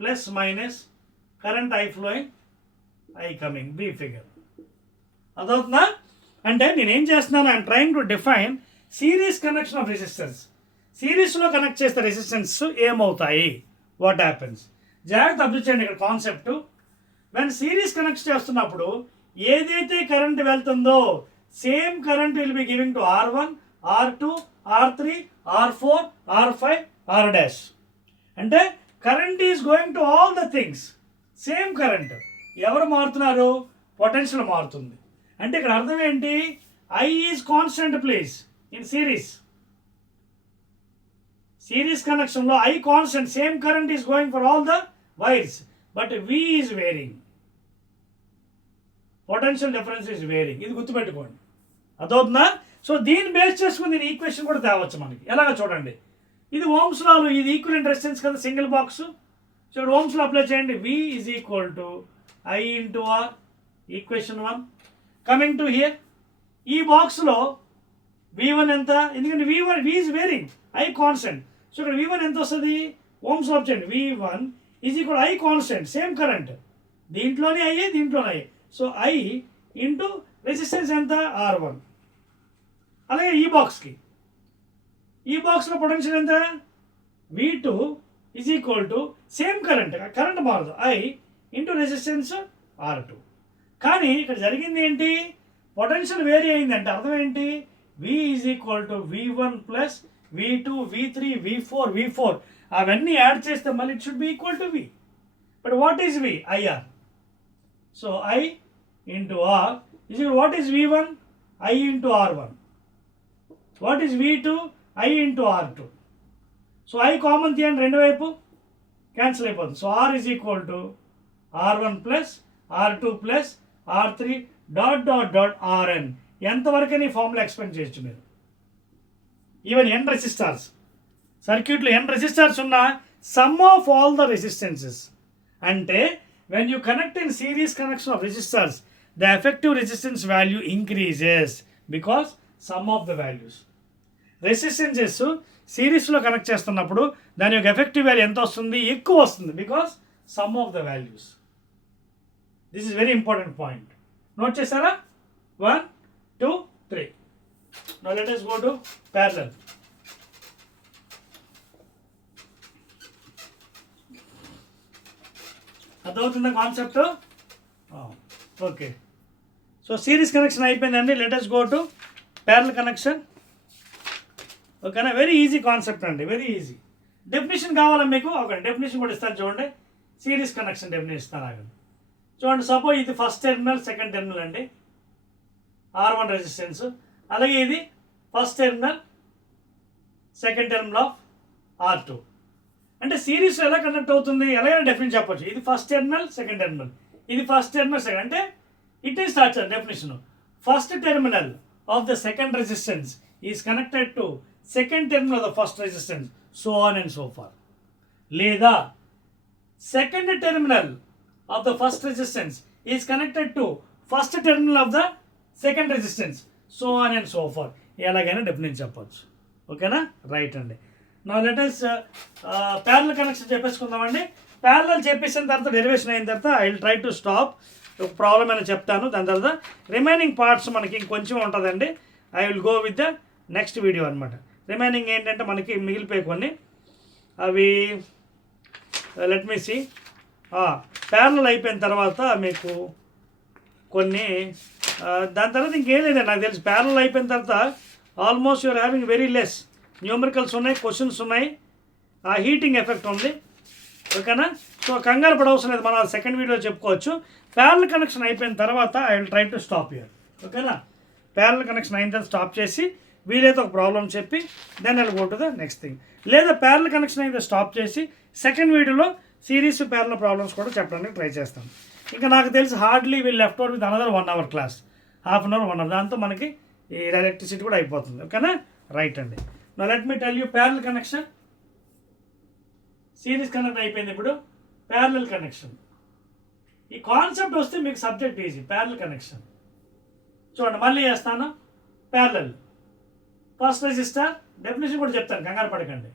plus minus current I flowing, I coming, B figure. అదవుతుందా? అంటే నేనేం చేస్తున్నాను, I'm trying to define series connection of resistance. సిరీస్లో కనెక్ట్ చేస్తే రెసిస్టెన్స్ ఏమవుతాయి, వాట్ హ్యాపెన్స్. జాగ్రత్త అబ్జర్వ్ చేయండి ఇక్కడ కాన్సెప్ట్. వెన్ సిరీస్ కనెక్ట్ చేస్తున్నప్పుడు ఏదైతే కరెంట్ వెళ్తుందో same current will be giving to R1, R2, R3, R4, R5, R'. అంటే current is going to all the things, same current. ఎవరు మారుతున్నారు, పొటెన్షియల్ మారుతుంది. అంటే ఇక్కడ అర్థం ఏంటి, I is constant please in series కనెక్షన్లో I constant, same current is going for all the wires, but V is wearing, potential difference is wearing. ఇది గుర్తుపెట్టుకోండి, అదవుతుందా? సో దీన్ని బేస్ చేసుకుని దీని ఈక్వేషన్ కూడా తేవచ్చు మనకి. ఎలాగ చూడండి, ఇది ఓమ్స్ లాలో, ఇది ఈక్వలెంట్ రెసిస్టెన్స్ కదా, సింగిల్ బాక్స్. సో ఇక్కడ ఓమ్స్ లా అప్లై చేయండి, V is equal to I into R, equation 1. Coming to hear, ఈ బాక్స్లో V1 ఎంత, ఎందుకంటే V is wearing, I constant. So ఇక్కడ V1 ఎంత వస్తుంది, ఓమ్స్ ఆఫ్ చేయండి, V1 is equal I constant, same current, దీంట్లోనే అయ్యే దీంట్లోనే అయ్యే. సో I ఇంటూ రెసిస్టెన్స్ ఎంత R1. అలాగే ఈ బాక్స్లో పొటెన్షియల్ ఎంత, V2 is equal to same current మారదు, I ఇంటూ రెసిస్టెన్స్ R2. కానీ ఇక్కడ జరిగింది ఏంటి, పొటెన్షియల్ వేరీ అయిందంటే అర్థం ఏంటి, V is equal to V1 plus V2 V3 V4 అవన్నీ యాడ్ చేస్తే మళ్ళీ it should be equal to V. But what is V, IR. So I into R is what is V1, I into R1. What is V2, I into R2. So I common తీయండి, రెండు వైపు cancel అయిపోతుంది. So R is equal to R1 plus R2 plus R3 dot dot dot Rn. ఎంతవరకు ఈ formula expand చేయొచ్చు మీరు. Even n రెసిస్టార్స్, సర్క్యూట్లో n resistors ఉన్న sum of all the resistances. అంటే when you connect in series connection of resistors the effective resistance value increases because sum of the values. Resistances సిరీస్లో connect చేస్తున్నప్పుడు దాని యొక్క effective value ఎంత వస్తుంది, ఎక్కువ వస్తుంది, because sum of the values. This is very important point. Note చేశారా, 1 2 3. Now let us go to parallel. అర్థమవుతుందా concept? Okay. So series connection అయిపోయిందండి. Let us go to parallel connection. ఓకేనా, వెరీ ఈజీ కాన్సెప్ట్ అండి, very easy. Definition కావాలా మీకు? ఒక definition కూడా ఇస్తాను చూడండి. సిరీస్ కనెక్షన్ డెఫినేషన్ ఇస్తాను ఆగండి. చూడండి, సపోజ్ ఇది ఫస్ట్ టెర్మినల్ సెకండ్ టెర్మినల్ అండి, R1 రెసిస్టెన్స్. అలాగే ఇది first terminal second terminal of R2. అంటే సిరీస్ ఎలా కనెక్ట్ అవుతుంది, ఎలాగైనా డెఫినేషన్ చెప్పొచ్చు. ఇది ఫస్ట్ టెర్మినల్ సెకండ్ టెర్మినల్, ఇది ఫస్ట్ టెర్మినల్ సెకండ్. అంటే it is structure definition. First terminal of the second resistance is connected to second terminal of the first resistance, so on and so far. లేదా second terminal of the first resistance is connected to first terminal of the second resistance, so on and so far. ఎలాగైనా definition చెప్పొచ్చు. ఓకేనా, right అండి. నా letters parallel connection చెప్పేసుకుందామండి. Parallel చెప్పేసిన తర్వాత derivation అయిన తర్వాత I will try to stop. ఒక ప్రాబ్లం అయినా చెప్తాను, దాని తర్వాత రిమైనింగ్ పార్ట్స్ మనకి ఇంకొంచెం ఉంటుందండి. I will go with the next video అనమాట. రిమైనింగ్ ఏంటంటే మనకి మిగిలిపోయి కొన్ని అవి లెట్ మీ సీ. ప్యారలల్ అయిపోయిన తర్వాత మీకు కొన్ని దాని తర్వాత ఇంకేం లేదండి నాకు తెలిసి. ప్యారలల్ అయిపోయిన తర్వాత almost you are having very less numericals ఉన్నాయి, క్వశ్చన్స్ ఉన్నాయి, హీటింగ్ ఎఫెక్ట్ ఉంది. ఓకేనా, సో కంగారు పడవలసిన లేదు, మనం సెకండ్ వీడియోలో చెప్పుకోవచ్చు. ప్యారలల్ కనెక్షన్ అయిపోయిన తర్వాత I will try to stop here. ఓకేనా, ప్యారలల్ కనెక్షన్ అయిన తర్వాత స్టాప్ చేసి వీలైతే ఒక ప్రాబ్లం చెప్పి then I will go to the next thing. లేదా ప్యారలల్ కనెక్షన్ అయితే స్టాప్ చేసి సెకండ్ వీడియోలో సిరీస్ ప్యారలల్ ప్రాబ్లమ్స్ కూడా చెప్పడానికి ట్రై చేస్తాం. ఇంకా నాకు తెలిసి hardly we'll left over with another 1 hour class, half an hour 1 hour, దాంతో మనకి ఈ ఎలక్ట్రిసిటీ కూడా అయిపోతుంది. ఓకేనా, రైట్ అండి. నా let me tell you parallel connection. Series connect అయిపోయింది, ఇప్పుడు ప్యారలల్ కనెక్షన్. ఈ కాన్సెప్ట్ వస్తే మీకు సబ్జెక్ట్ ఈజీ. ప్యారలల్ కనెక్షన్ చూడండి, మళ్ళీ చేస్తాను. ప్యారలల్ ఫస్ట్ రెసిస్టర్ డెఫినేషన్ కూడా చెప్తాను, కంగారు పడకండి.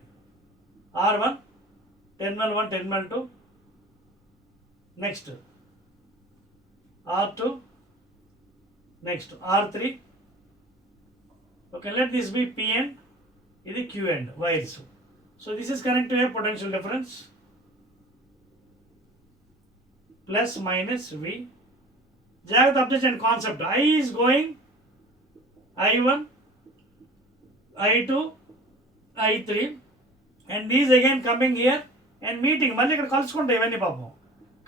R1 terminal 1 terminal 2, next R2, next R3. Okay, let this be P end, ఇది Q end wires. So this is connect to a potential difference plus minus V. జాగ్రత్త observe చేయండి concept. I is going I1, I2, I3 and these again coming here and meeting. మళ్ళీ ఇక్కడ కలుసుకుంటాయి ఇవన్నీ, పాపం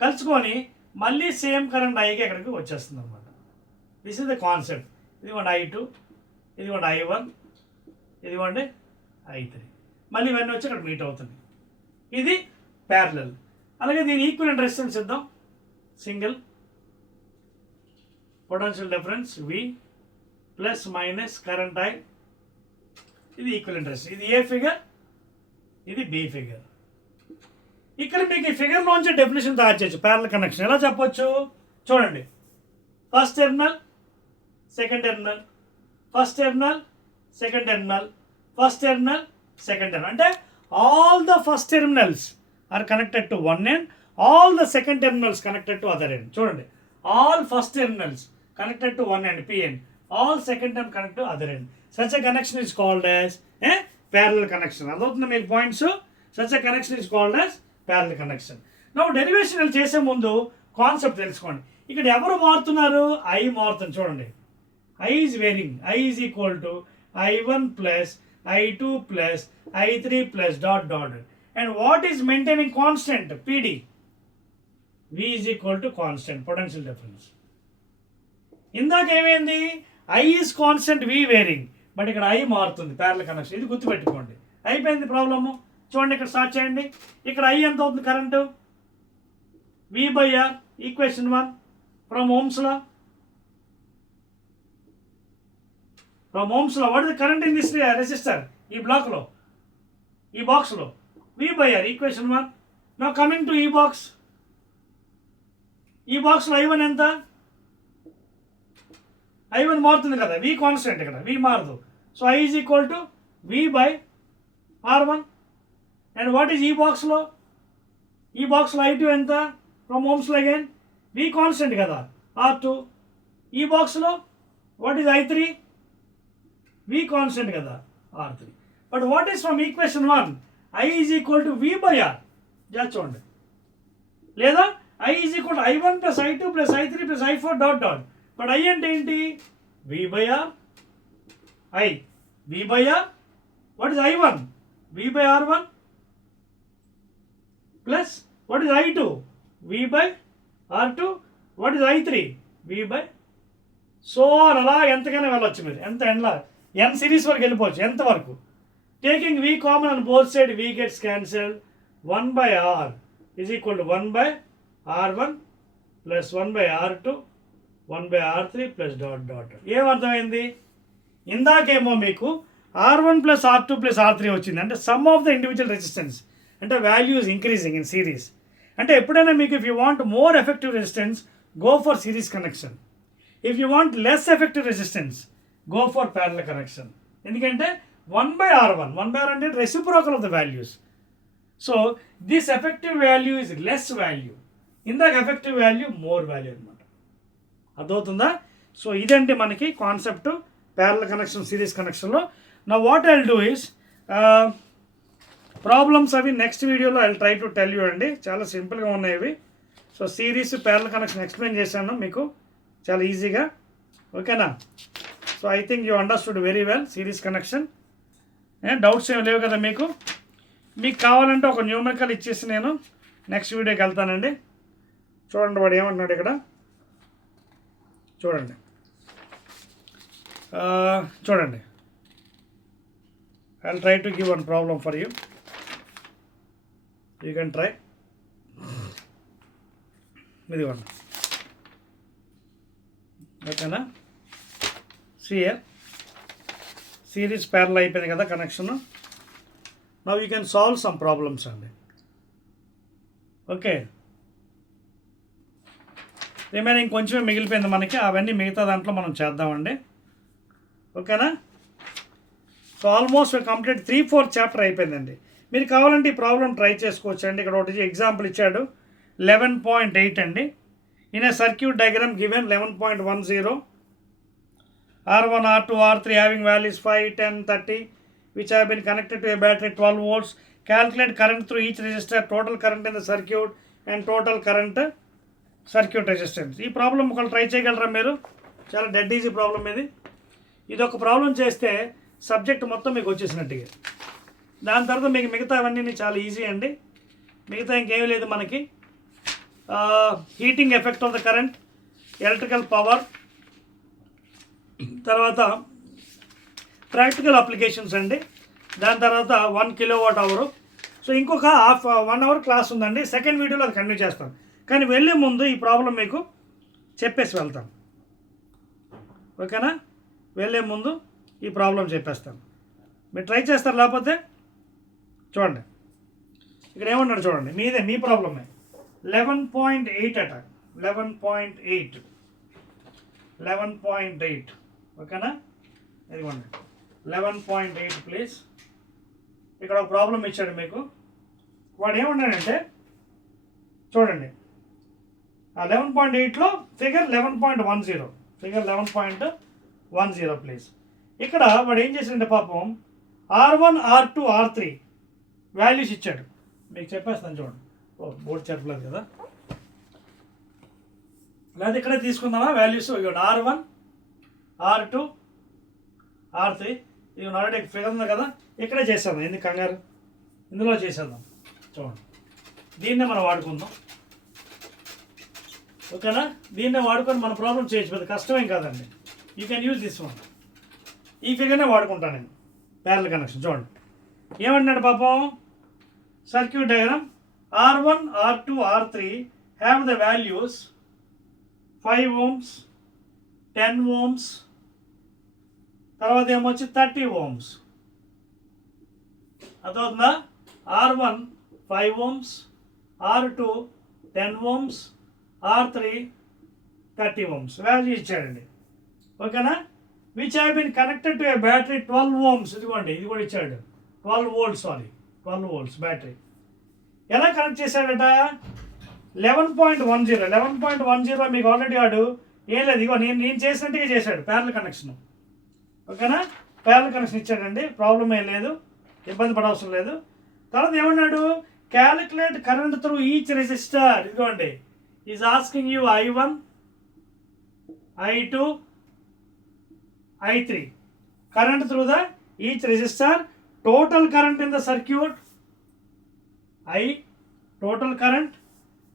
కలుసుకొని మళ్ళీ same current ఐకి ఎక్కడికి వచ్చేస్తుంది అనమాట. This is the concept. ఇదిగోండి I2, ఇదిగోండి I1, ఇదిగోండి I3, మళ్ళీ ఇవన్నీ వచ్చి అక్కడ మీట్ అవుతుంది. ఇది ప్యారలల్. అలాగే దీని ఈక్వలెంట్ రెసిస్టెన్స్ ఇద్దాం. Single potential difference V plus minus current I, ఇది ఈక్వలెంట్ రెసిస్టెన్స్. ఇది ఏ ఫిగర్, ఇది బి ఫిగర్. ఇక్కడ మీకు ఈ ఫిగర్లోంచి డెఫినేషన్ తయారు చేయొచ్చు. ప్యారలల్ కనెక్షన్ ఎలా చెప్పొచ్చు చూడండి. First terminal second terminal, first terminal second terminal, first terminal second terminal. అంటే all the first terminals are connected to one end, all the second terminals connected to other end. చూడండి, all first terminals connected to one end, P end, all second term connected to other end. Such a connection is called as a parallel connection. అదవుతుంది మీకు points. Such a connection is called as parallel connection. Now derivation చేసే ముందు concept తెలుసుకోండి. ఇక్కడ ఎవరు మారుతున్నారు? I మారుతుంది. చూడండి, I is varying. I is equal to I1 plus I2 plus I3 plus dot dot. And what is maintaining constant? PD. V is equal to constant, potential difference. ఇందాక ఏమైంది? I is constant, V varying. But ఇక్కడ I మారుతుంది, parallel connection. ఇది గుర్తుపెట్టుకోండి. అయిపోయింది problem. చూడండి, ఇక్కడ start చేయండి. ఇక్కడ I ఎంత అవుతుంది current? V by R, equation 1 from Ohm's law. From Ohm's law, what is the current in this resistor? E block లో, E box లో, V by R, equation 1. Now coming to E box. E box లో I1 ఎంత? I1 మారుతుంది కదా, V constant ఇక్కడ, V మారదు. So I is equal to V by R1. And what is E box లో? E box లో I2 ఎంత? From Ohm's law again, V constant కదా, R2. E box లో what is I3? V constant కదా, R3. But what is from equation 1? I is equal to V by R. just చూడండి. లేదా I is equal to I1 plus I2 plus I3 plus I4 dot dot. But I అంటే ఏంటి? V by R. I. V by R. What is I1? V by R1 plus what is I2? V by R2. What is I3? V by. So అలా ఎంతకైనా వెళ్ళొచ్చు మీరు, ఎంత ఎండ్లా n series వరకు వెళ్ళిపోవచ్చు. ఎంత వరకు? Taking V common on both side, V gets cancelled. 1 by R is equal to 1 by R1 plus 1 by R2 1 by R3 plus dot dot. ఏమర్థమైంది? ఇందాకేమో మీకు R1 plus R2 plus R3 వచ్చింది, అంటే sum of the individual resistance, అంటే value is increasing in series. అంటే ఎప్పుడైనా మీకు if you want more effective resistance, go for series connection. If you want less effective resistance, go for parallel connection. ఎందుకంటే 1 by R1, 1 by R అంటే reciprocal of the values. So this effective value is less value. ఇందాక effective value more value అనమాట. అర్థమవుతుందా? So ఇదంటే మనకి concept parallel connection, series కనెక్షన్లో. నా what I'll do is problems అవి నెక్స్ట్ వీడియోలో I'll try to tell you అండి. చాలా సింపుల్గా ఉన్నాయి ఇవి. So series parallel connection explain చేశాను మీకు చాలా ఈజీగా. ఓకేనా? So I think you understood very well series connection. Doubts ఏమి లేవు కదా మీకు? మీకు కావాలంటే ఒక న్యూమరికల్ ఇచ్చేసి నేను నెక్స్ట్ వీడియోకి వెళ్తానండి. చూడండి వాడు ఏమంటున్నాడు ఇక్కడ, చూడండి చూడండి. I will try to give one problem for you. You can try. ఇదిగోండి, ఓకేనా? సియర్ సిరీస్ ప్యారల్ అయిపోయింది కదా connection. Now you can solve some problems అండి. ఓకే, రిమైనింగ్ కొంచెమే మిగిలిపోయింది మనకి, అవన్నీ మిగతా దాంట్లో మనం చేద్దామండి. ఓకేనా? సో ఆల్మోస్ట్ కంప్లీట్ 3-4 చాప్టర్ అయిపోయిందండి. మీరు కావాలంటే ఈ ప్రాబ్లం ట్రై చేసుకోవచ్చు అండి. ఇక్కడ ఒకటి ఎగ్జాంపుల్ ఇచ్చాడు 11.8 అండి. In a circuit diagram given 11.10, R1, R2, R3 having values 5, 10, 30 which have been connected to a battery 12 volts. Calculate current through each resistor, total current in the circuit and total current circuit resistance. ఈ problem ఒకళ్ళు try చేయగలరా మీరు? చాలా dead easy problem ఇది. ఇది ఒక problem చేస్తే subject మొత్తం మీకు వచ్చేసినట్టుగా. దాని తర్వాత మీకు మిగతావన్నీ చాలా ఈజీ అండి. మిగతా ఇంకేమీ లేదు మనకి. Heating effect of the current, electrical power, తర్వాత ప్రాక్టికల్ అప్లికేషన్స్ అండి. దాని తర్వాత 1 kWh. సో ఇంకొక 1 hour క్లాస్ ఉందండి. సెకండ్ వీడియోలో అది కంటిన్యూ చేస్తాం. కానీ వెళ్ళే ముందు ఈ ప్రాబ్లం మీకు చెప్పేసి వెళ్తాం. ఓకేనా? వెళ్ళే ముందు ఈ ప్రాబ్లం చెప్పేస్తాను, మీరు ట్రై చేస్తారు. లేకపోతే చూడండి ఇక్కడ ఏమన్నాడు చూడండి, మీదే మీ ప్రాబ్లమే. 11.8 అట, 11.8. ఓకేనా? ఇదిగోండి 11.8 ప్లీజ్. ఇక్కడ ఒక ప్రాబ్లం ఇచ్చాడు మీకు. వాడు ఏమన్నాడంటే చూడండి, ఆ 11.8లో ఫిగర్ 11.10 ప్లీజ్. ఇక్కడ వాడు ఏం చేశాడంటే పాపం R1, R2, R3 వాల్యూస్ ఇచ్చాడు. మీకు చెప్పేస్తాను చూడండి. బోర్డు చెప్పలేదు కదా, లేదా ఇక్కడే తీసుకుందామా వాల్యూస్. ఇవ్వండి R1, R2, R3. ఇది ఆల్రెడీ ఫిగర్ ఉంది కదా, ఇక్కడే చేసేద్దాం. ఎందుకు కంగారు, ఇందులో చేసేద్దాం. చూడండి, దీన్నే మనం వాడుకుందాం. ఓకేనా, దీన్నే వాడుకొని మన ప్రాబ్లం చేయొచ్చు, పెద్ద కష్టమేం కాదండి. You can use this one. ఈ ఫిగర్నే వాడుకుంటాను నేను, ప్యారలల్ కనెక్షన్. చూడండి ఏమంటున్నాడు పాపం, circuit diagram R1, R2, R3 have the values 5 ohms, 10 ohms, తర్వాత ఏమొచ్చి 30 ohms. అదవుతుందా? R1 5 ohms, R2 10 ohms, R3 30 ohms value ఇచ్చాడండి. ఓకేనా, which have been connected to a battery 12 ohms. ఇదిగోండి, ఇది కూడా ఇచ్చాడు. 12 volts బ్యాటరీ. ఎలా కనెక్ట్ చేశాడట? 11.10 మీకు ఆల్రెడీ వాడు ఏం లేదు, ఇగో నేను చేసినట్టుగా చేశాడు, ప్యారలల్ కనెక్షన్. ఓకేనా, ప్యారలల్ కనెక్షన్ ఇచ్చాడండి, ప్రాబ్లం ఏం లేదు, ఇబ్బంది పడవసరం లేదు. తర్వాత ఏమన్నాడు, calculate current through each resistor. ఇదిగోండి, is asking you I1, I2, I3 current through the each resistor, total current in the circuit I, total current,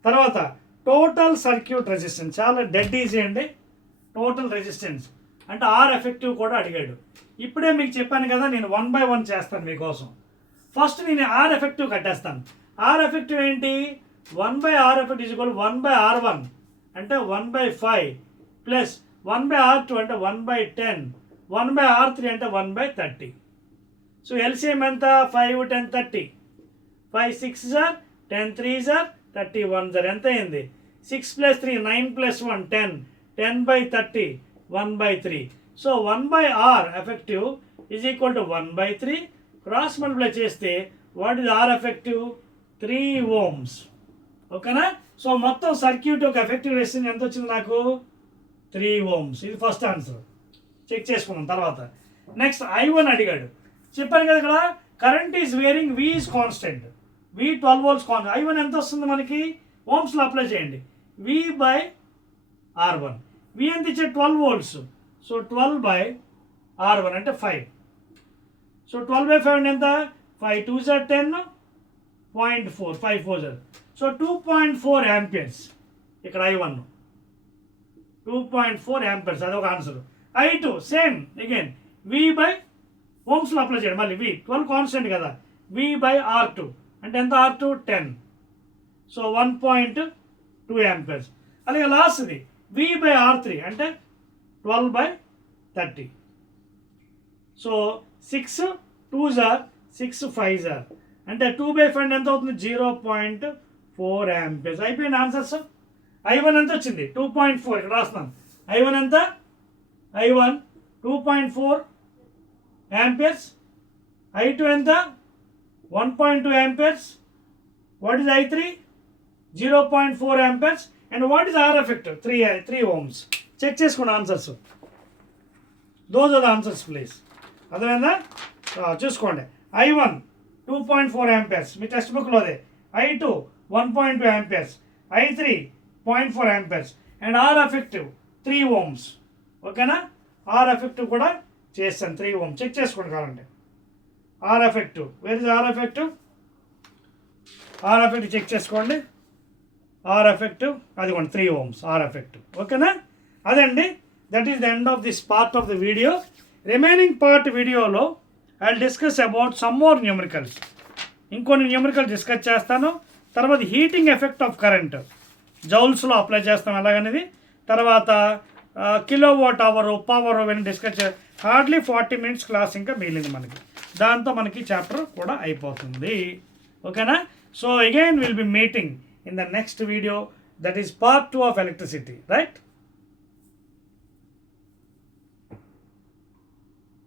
తర్వాత టోటల్ సర్క్యూట్ రెసిస్టెన్స్. చాలా డెడ్ ఈజీ అండి. టోటల్ రెసిస్టెన్స్ అంటే R effective కూడా అడిగాడు. ఇప్పుడే మీకు చెప్పాను కదా, నేను 1 by 1 చేస్తాను మీకోసం. ఫస్ట్ నేను R ఎఫెక్టివ్ కట్టేస్తాను. R ఎఫెక్టివ్ ఏంటి? 1/R effective is equal 1/R1 అంటే 1/5 ప్లస్ 1/R2 అంటే 1/10, 1/R3 అంటే 1/30. సో ఎల్సిఎం ఎంత? 5, 10, 30. 5 6 are 10 3s are 31 are ఎంత అయింది? 6 + 3 9 + 1 10, 10/30 1/3. సో 1/R effective is equal to 1/3. Cross multiply చేస్తే what is R effective? 3 ohms. ఓకేనా, సో మొత్తం సర్క్యూట్ యొక్క ఎఫెక్టివ్ రెసిస్టెన్స్ ఎంత వచ్చింది నాకు? 3 ohms. ఇది ఫస్ట్ ఆన్సర్, చెక్ చేసుకున్నాం. తర్వాత నెక్స్ట్ I1 అడిగాడు. చెప్పాను కదా, ఇక్కడ current is wearing, V is constant, V 12 volts constant. I1 ఎంత వస్తుంది మనకి? ఓమ్స్లో అప్లై చేయండి. V/R1. V ఎంత ఇచ్చే? 12 volts. సో 12/R1 అంటే 5. సో 12/5 అంటే ఎంత? 5 2s are 10, 0.4, 5 4s are. So 2.4 amperes ఇక్కడ I1, 2.4 amperes. అదొక answer. I2 same again, V/, ఓమ్స్లో అప్లై చేయండి మళ్ళీ. V 12 కాన్స్టెంట్ కదా, V/R2 అంటే ఎంత? R2 10. So 1.2 amperes. అలాగే లాస్ట్ది V/R3 అంటే 12/30. So 6 2s are 6 5s are అంటే 2/5 ఎంత అవుతుంది? 0.4 amperes. అయిపోయింది ఆన్సర్స్. I1 ఎంత వచ్చింది? 2.4. ఇక్కడ రాస్తున్నాను. I1 ఎంత? I1 2.4 amperes. I2 ఎంత? 1.2 amperes. What is I3? 0.4 amperes. And what is R effective? 3 ohms. Check చేసుకోండి answers. Those are the answers please. అర్థమైందా? చూసుకోండి. I1 2.4 amperes మీ టెక్స్ట్ బుక్లో అదే. I2 1.2 amperes. I3 0.4 amperes. And R effective 3 ohms. ఓకేనా, R effective కూడా చేస్తాను 3 ohms. Check చేసుకోండి కావాలంటే. R effective, where is R effective? R effective check చేసుకోండి. R effective అదిగోండి 3 ohms R effective. ఓకేనా, అదండి. That is the end of this part of the video. Remaining part వీడియోలో I will discuss about some more numericals. ఇంకొన్ని numerical discuss చేస్తాను. తర్వాత heating effect of current జౌల్స్లో apply చేస్తాం ఎలాగనేది. తర్వాత కిలోవాట్ అవర్, పవర్ ఇవన్నీ డిస్కస్ హార్డ్లీ 40 minutes క్లాస్ ఇంకా మిగిలింది మనకి. దాంతో మనకి చాప్టర్ కూడా అయిపోతుంది. ఓకేనా, so again will be meeting in the next video, that is part 2 of electricity, right?